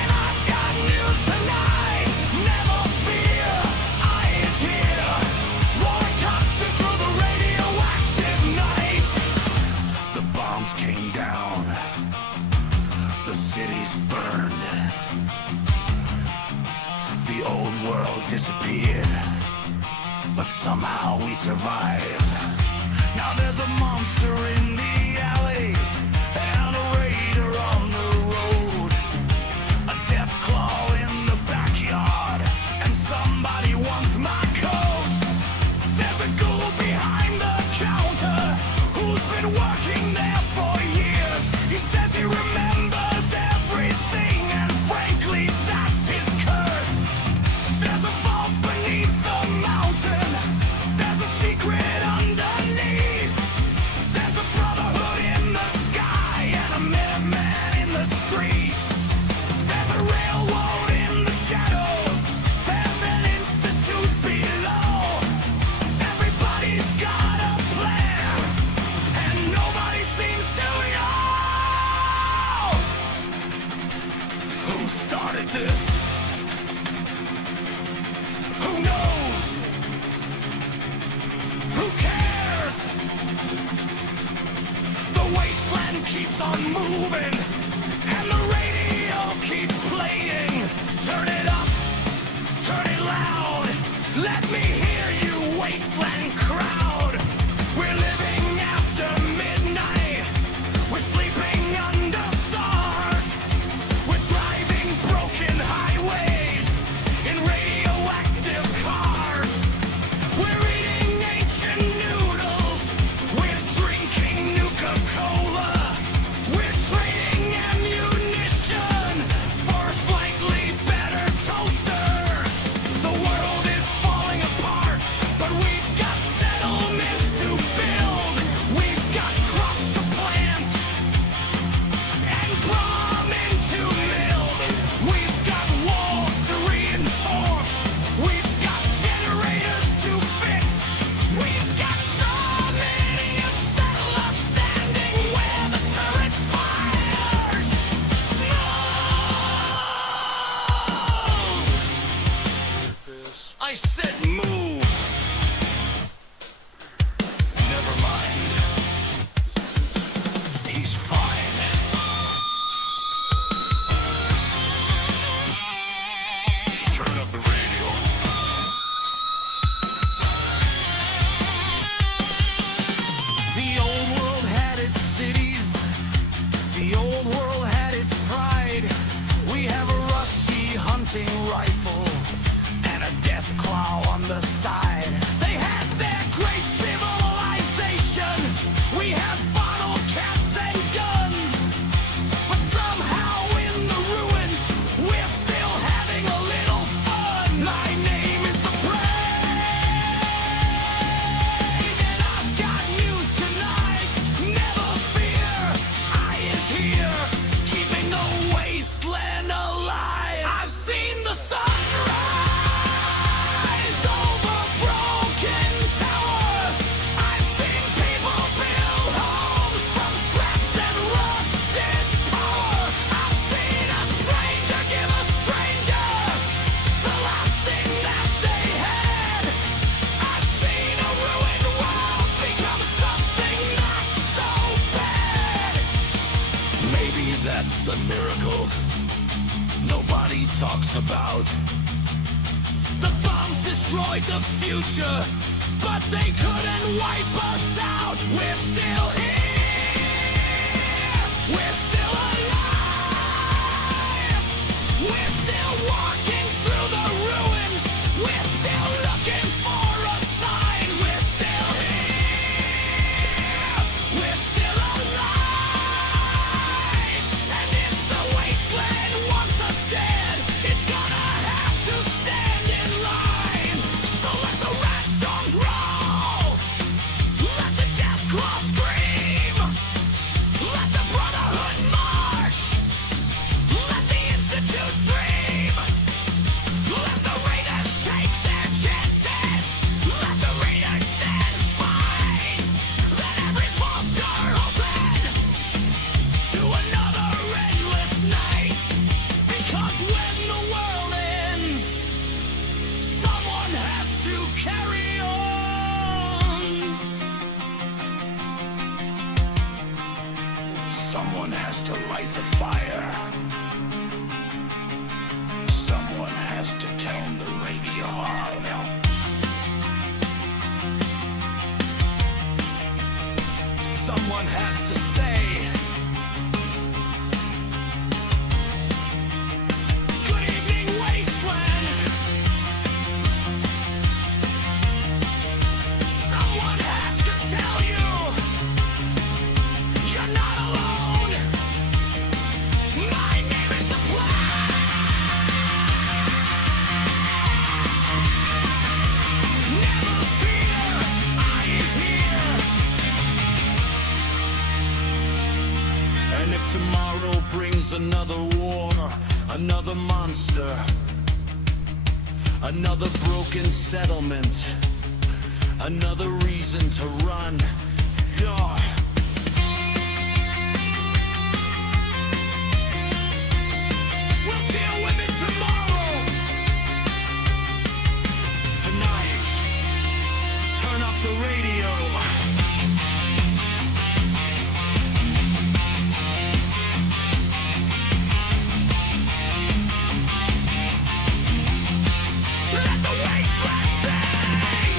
and I've got news tonight. Never fear, I is here. Roaring constant through the radioactive night. The bombs came down, the cities burned, the old world disappeared, but somehow we survived. Now there's a monster in the alley and a raider on the road, a death claw in the backyard, and somebody wants my coat. There's a ghoul behind the counter who's been working there for years. He says he remembers everything, and frankly, that's his curse. There's a vault beneath the mountain, there's a secret underneath. There's a brotherhood in the sky and a Minuteman in the street. There's a railroad in the shadows, there's an institute below. Everybody's got a plan, and nobody seems to know who started this. Who knows? Who cares? The wasteland keeps on moving, and the radio keeps playing. Turn it up, turn it loud. Let me hear you, wasteland crowd. We're living after midnight. We're sleeping under stars. We're driving broken highways in radioactive cars. We're eating ancient noodles. We're drinking Nuka-Cola. We're trading ammunition for a slightly better toaster. The world is falling apart, but we've got about. The bombs destroyed the future, but they couldn't wipe us out. We're still here. We're still alive. We're still walking through the ruins. We're still looking for a sign. We're still here. We're still alive. And if the wasteland wants us dead, it's gonna have to stand in line. So let the rat storms roll. Let the death claw scream. Let the brotherhood march. Let the institute dream. Let the raiders take their chances. Let the raiders stand fine. Let every vault door open to another endless night. Because when the world ends, someone has to carry on. Someone has to light the fire. Someone has to turn the radio on. Someone has to say, good evening, wasteland. Someone has to tell you, you're not alone. My name is the Plan. Never fear, I is here. And if tomorrow brings another war, another monster, another broken settlement, another reason to run, yeah. We'll deal with it tomorrow. Tonight, turn up the radio. Let the wasteland sing.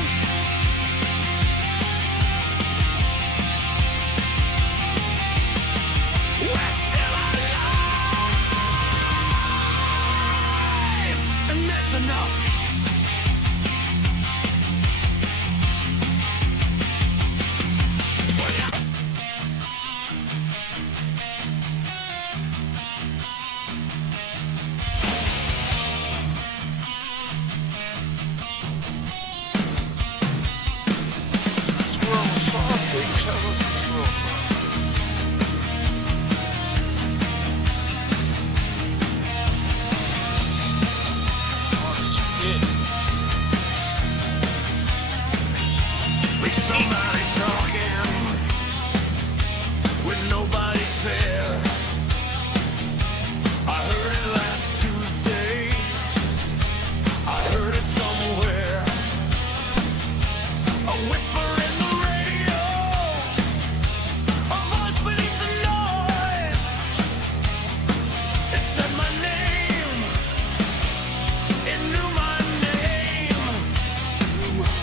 We're still alive, and that's enough. For now. Swirl sausage. Tell us the swirl sausage. Honest shit. Like somebody talking when nobody's there. I heard it last Tuesday. I heard it somewhere. A whisper in the radio. A voice beneath the noise. It said my name. It knew my name.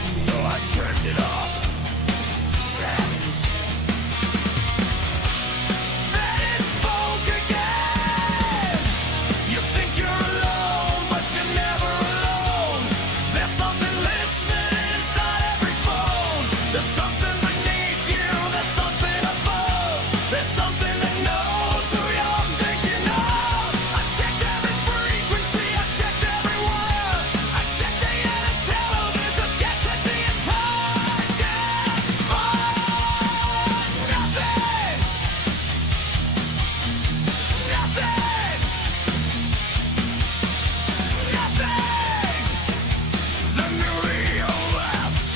So I turned it off. Sadness. Then it spoke again. You think you're alone, but you're never alone. There's something listening inside every phone. There's something beneath you. There's something above. There's something that knows who you're thinking of. I checked every frequency. I checked every wire. I checked the air and television. Can't check the entire damn phone. Nothing. Nothing. Nothing. The Muriel left.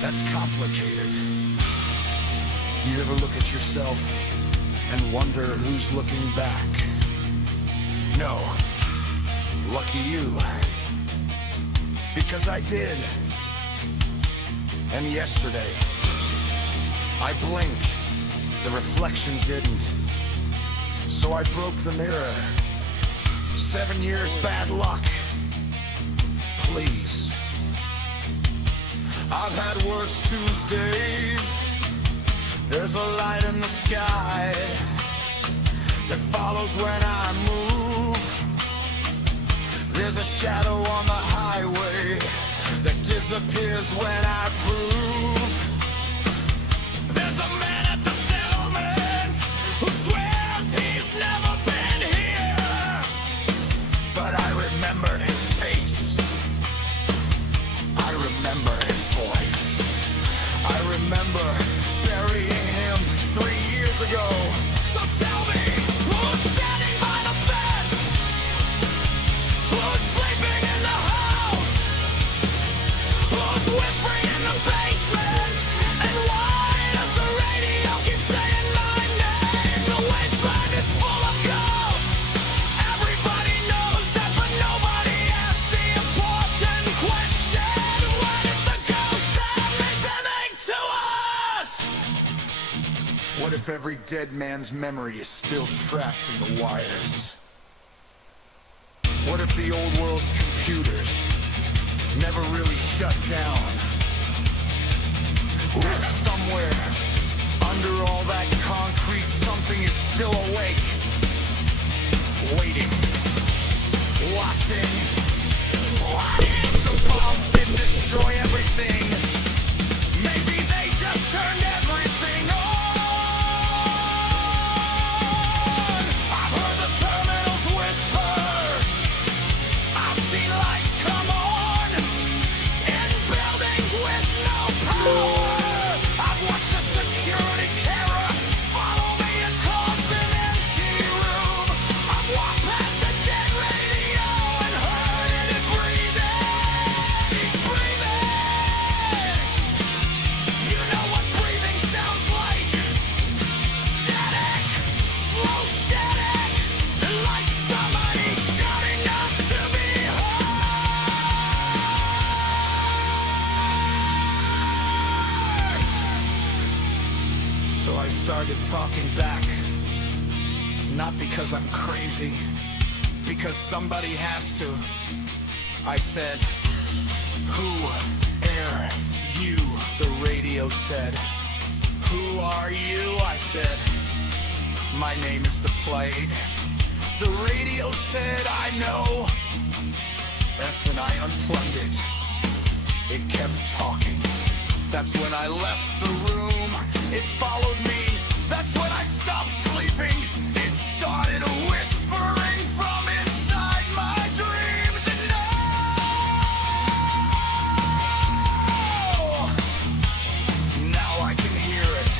That's complicated. You ever look at yourself and wonder who's looking back? No. Lucky you. Because I did. And yesterday, I blinked. The reflections didn't. So I broke the mirror. 7 years bad luck. Please. I've had worse Tuesdays. There's a light in the sky that follows when I move. There's a shadow on the highway that disappears when I prove. There's a man at the settlement who swears he's never been here, but I remember his face. I remember his voice. I remember burying him 3 years ago. So tell me, who's standing by the fence? Who's sleeping in the house? Who's whispering in the basement? And why does the radio keep saying my name? The wasteland is full of ghosts. Everybody knows that, but nobody asks the important question. What if the ghosts are listening to us? What if every dead man's memory is still trapped in the wires? What if the old world's computers never really shut down? What if somewhere under all that concrete something is still awake, waiting, watching? What if the bombs didn't destroy everything? Maybe they just turned everything on. I've heard the terminals whisper. I've seen lights come on in buildings with no power. I've watched a security camera follow me across an empty room. I've walked past a dead radio and heard it breathing, breathing. You know what breathing sounds like? Static, slow static, like somebody shouting up to be heard. So I started talking back, not because I'm crazy, because somebody has to. I said, who are you? The radio said. Who are you? I said. My name is The Plague. The radio said, I know. That's when I unplugged it. It kept talking. That's when I left the room. It followed me. That's when I stopped sleeping. It started whispering from inside my dreams. And now I can hear it.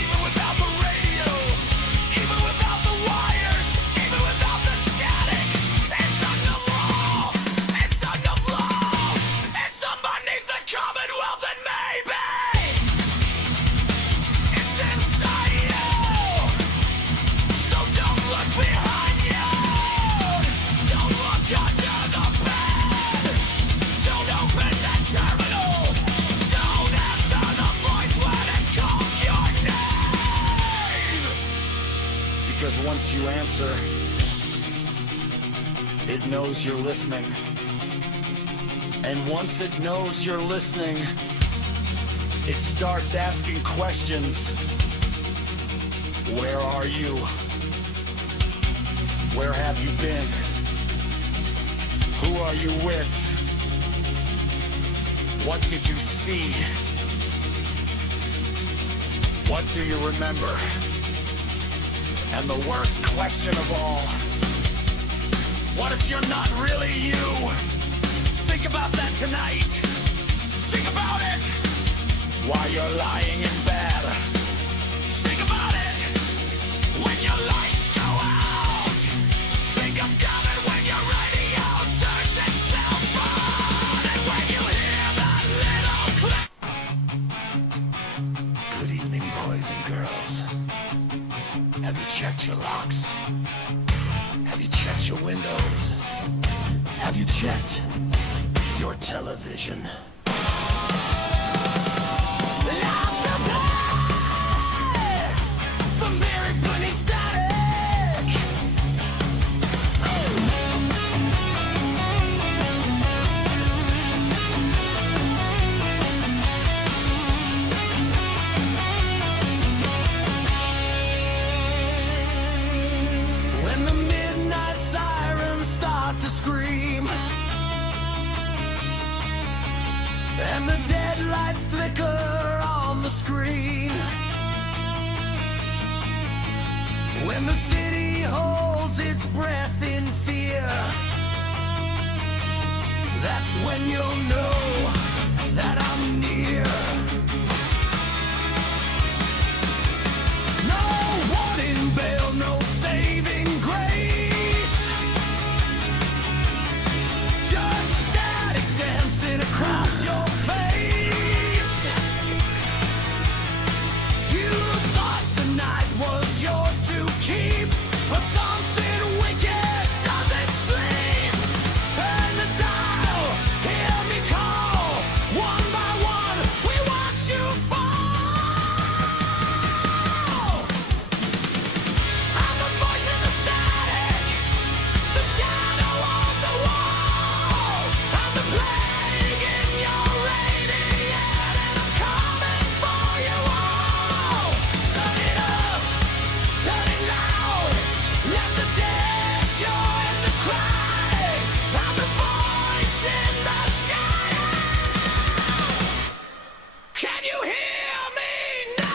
Even without the radio, even without the wires, even without the static, it's on the vault, it's on the vault, it's underneath the Commonwealth, and maybe it's inside you. So don't look behind you, don't look under the bed, don't open that terminal, don't answer the voice when it calls your name. Because once you answer, it knows you're listening. And once it knows you're listening, it starts asking questions. Where are you? Where have you been? Who are you with? What did you see? What do you remember? And the worst question of all, what if you're not really you? Think about that tonight. Think about it while you're lying in bed. Think about it when your lights go out. Think about it when your radio turns itself on. And when you hear the your locks? Have you checked your windows? Have you checked your television? Laughter play for Mary Bunny static. When the midnight sirens start to scream and the dead lights flicker on the screen, when the city holds its breath in fear, that's when you'll know that I'm near. No warning bell, no saving grace, just static dancing across your face. You thought the night was yours to keep, but something wicked doesn't sleep. Turn the dial, hear me call. One by one, we watch you fall. I'm the voice in the static, the shadow on the wall. I'm the plague in your radio, and I'm coming for you all. Turn it up, turn it loud. Let the dead join the cry. I'm the voice in the static. Can you hear me now?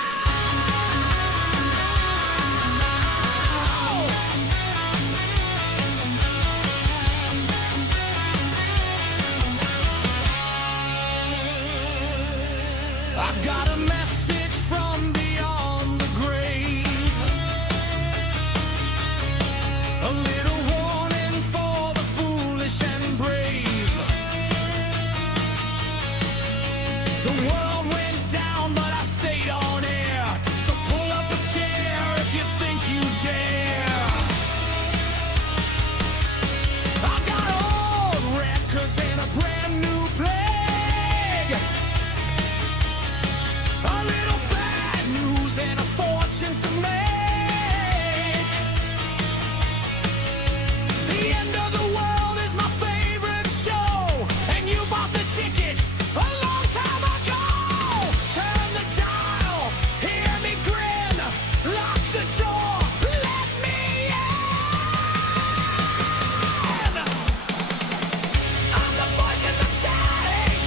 I've got a message from beyond the grave, a little warning for the foolish and brave. The world went down, but I stayed on air. So pull up a chair if you think you dare. I've got old records and a brand new plague, a little bad news and a fortune to make. The end of the world is my favorite show, and you bought the ticket a long time ago. Turn the dial, hear me grin, lock the door, let me in. I'm the voice in the static,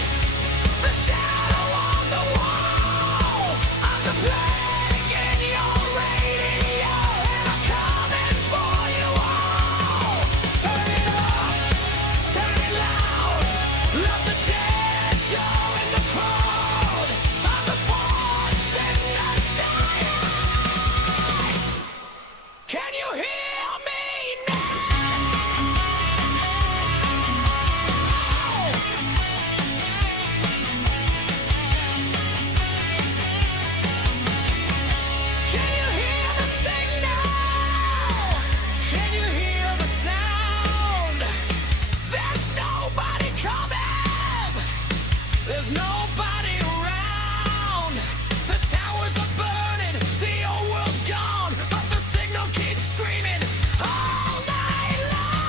the shadow on the wall. I'm the plague in your radio, and I'm coming for you all. Turn it up, turn it loud. Let the dead join the crowd. I'm the voice in the static. Can you hear me now? Can you hear the signal? Can you hear the sound? There's nobody coming. There's nobody around. The towers are burning, the old world's gone, but the signal keeps screaming all night long.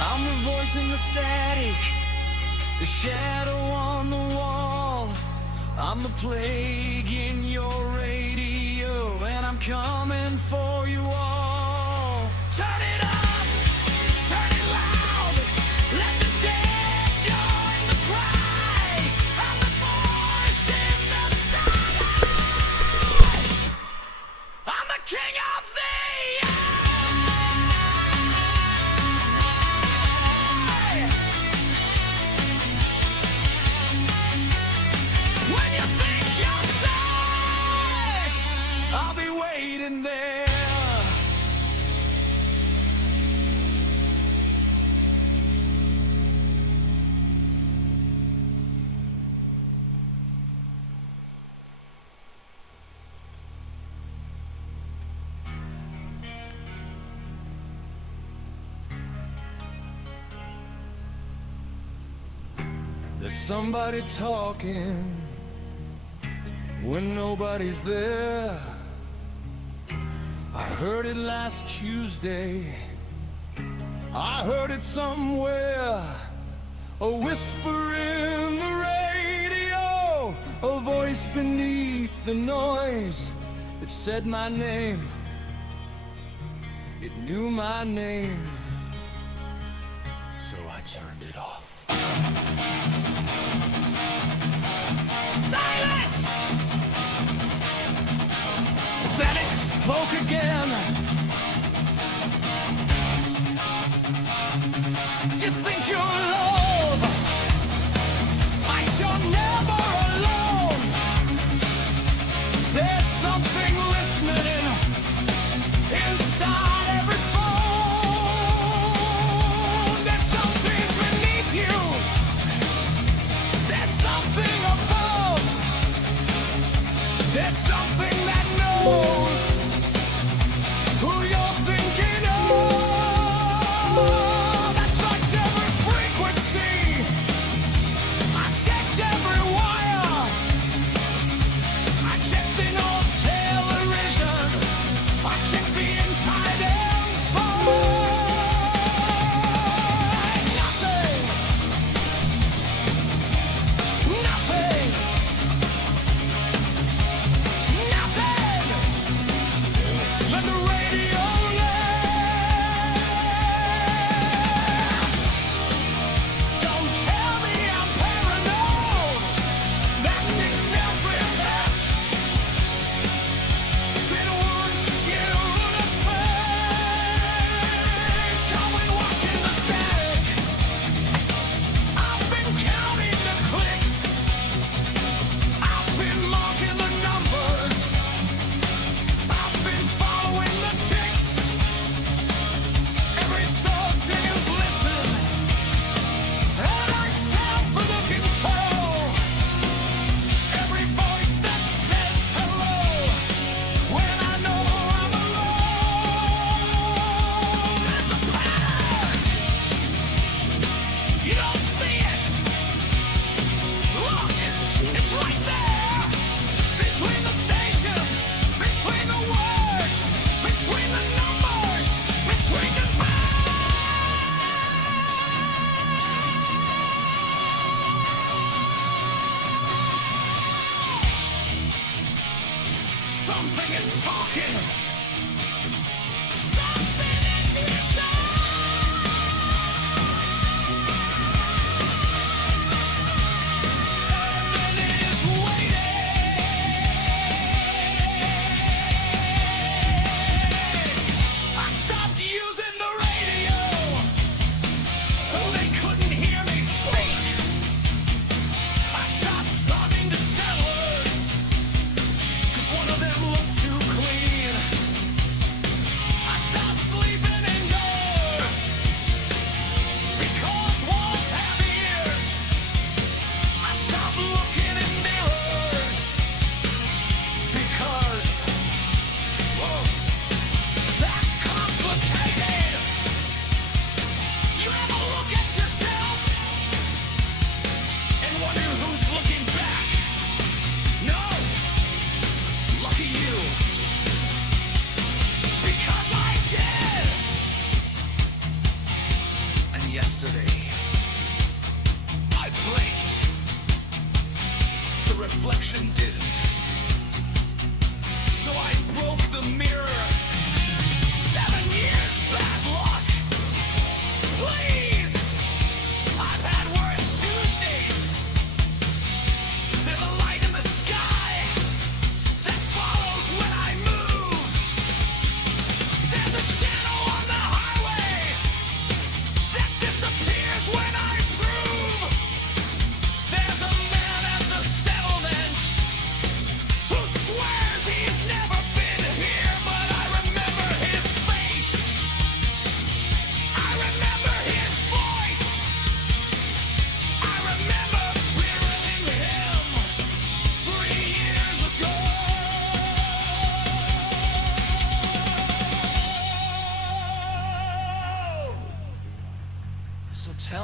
I'm the voice in the static, the shadow on the wall. I'm the plague in your radio, and I'm coming for you all. Turn it up, turn it loud. Let the dead join the cry. I'm the voice in the static. I'm the king of the air. waiting there. There's somebody talking when nobody's there. I heard it last Tuesday. I heard it somewhere. A whisper in the radio, a voice beneath the noise. It said my name. It knew my name. So I turned it off. Silence! Then it spoke again. You think you're alone, but you're never alone. There's something listening inside every phone. There's something beneath you. There's something above. There's something that knows who you're thinking of. That's like every frequency. I checked every wire. I checked in on television. I checked the entire damn phone. Nothing. Nothing. Nothing. Let the radio left. Don't tell me I'm paranoid. That's self-respect. Then once you fake, I've been watching the static. I've been counting the clicks. I've been marking the numbers. I've been following the ticks. Every thought is listen. And I felt for the control. Every voice that says hello. When I know I'm alone. There's a pattern. You don't see it. Look, it's right there. Between the stations, between the words, between the numbers, between the something is talking. Something into your something is waiting. I stopped using the radio so they couldn't hear me speak. I stopped talking to settlers 'cause one of them looked too clean.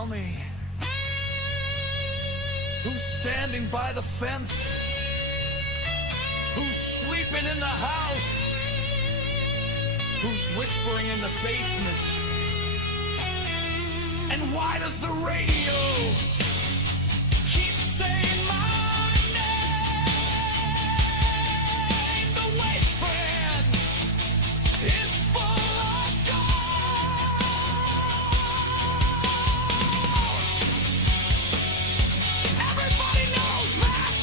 tell me, who's standing by the fence? Who's sleeping in the house? Who's whispering in the basement? And why does the radio keep saying my name? The wasteland is full of ghosts. Everybody knows that,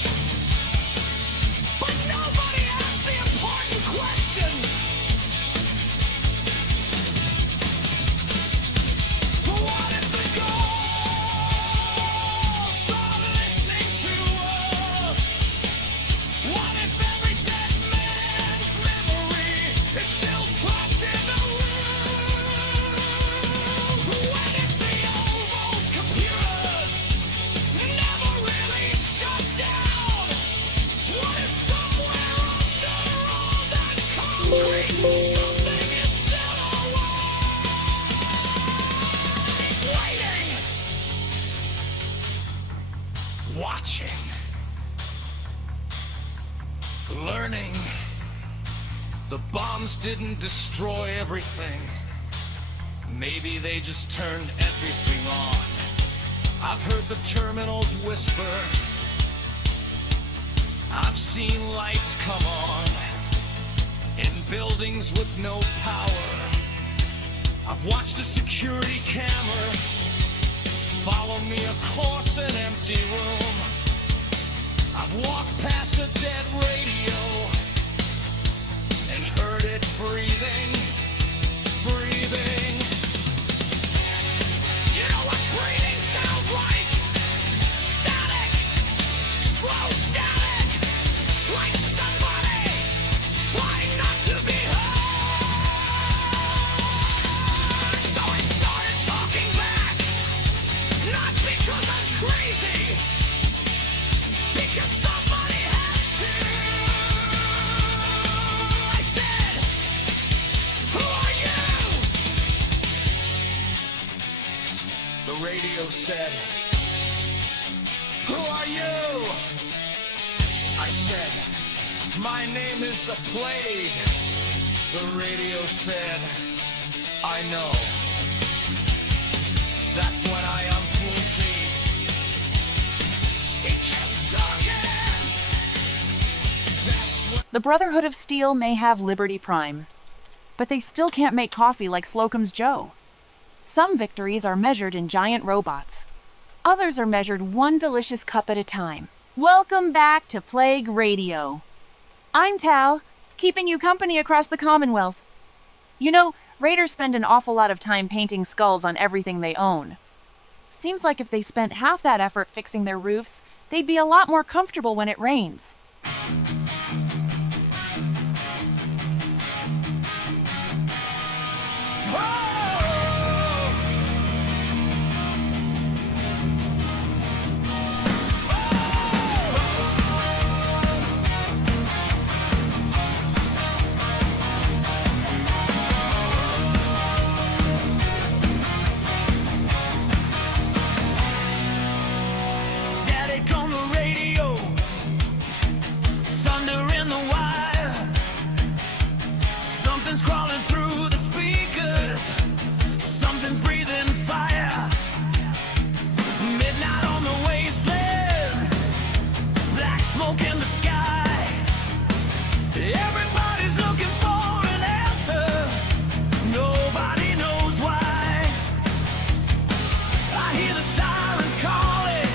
but nobody asks the important question. What if the ghosts are listening to us? What if every dead man's memory is still trapped in the rooms? What if the old roads computers never really shut down? What if somewhere under all that concrete something is still awake, waiting, watching, learning? The bombs didn't destroy everything. Maybe they just turned everything on. I've heard the terminals whisper. I've seen lights come on in buildings with no power. I've watched a security camera follow me across an empty room. I've walked past a dead radio and heard it breathing, breathing. You know what breathing sounds like? Static, slow static, like somebody trying not to be heard. So I started talking back, not because I'm crazy, because somebody has to. I said, who are you? The radio said, who are you? I said, my name is the plague. The radio said, I know. That's when I unplugged me. He kept talking. That's when The Brotherhood of Steel may have Liberty Prime, but they still can't make coffee like Slocum's Joe. Some victories are measured in giant robots. Others are measured one delicious cup at a time. Welcome back to Plague Radio. I'm Tal, keeping you company across the Commonwealth. You know, raiders spend an awful lot of time painting skulls on everything they own. Seems like if they spent half that effort fixing their roofs, they'd be a lot more comfortable when it rains. static on the radio, thunder in the wire. Something's crawling through the speakers, something's breathing fire. Midnight on the wasteland, black smoke in the sky. Everybody's looking for an answer, nobody knows why. I hear the sirens calling,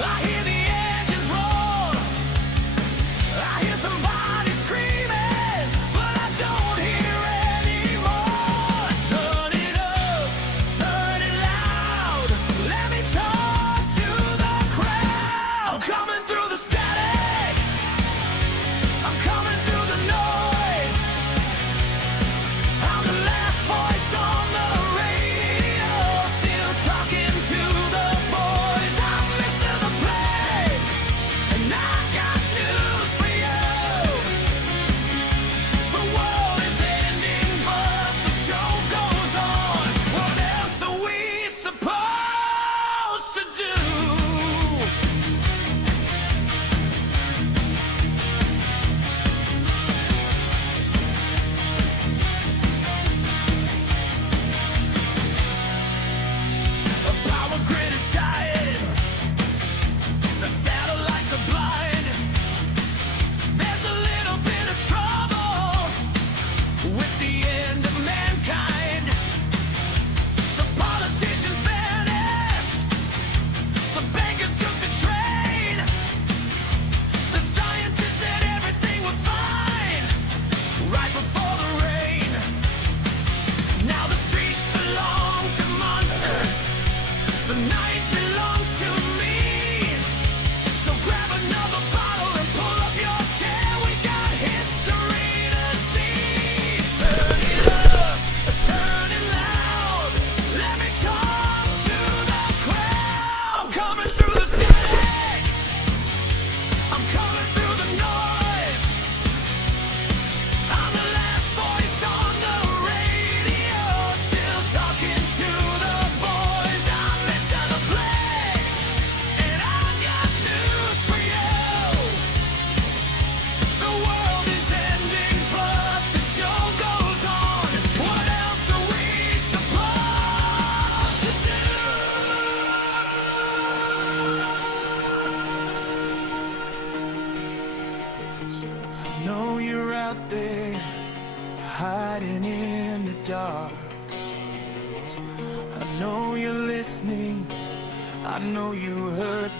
I hear the engines roar, I hear I'm coming through the noise. I'm the last voice on the radio, still talking to the boys. I'm Mr. the Plague, and I got news for you. The world is ending, but the show goes on. What else are we supposed to do? I know you're out there, hiding in the dark. I know you're listening. I know you heard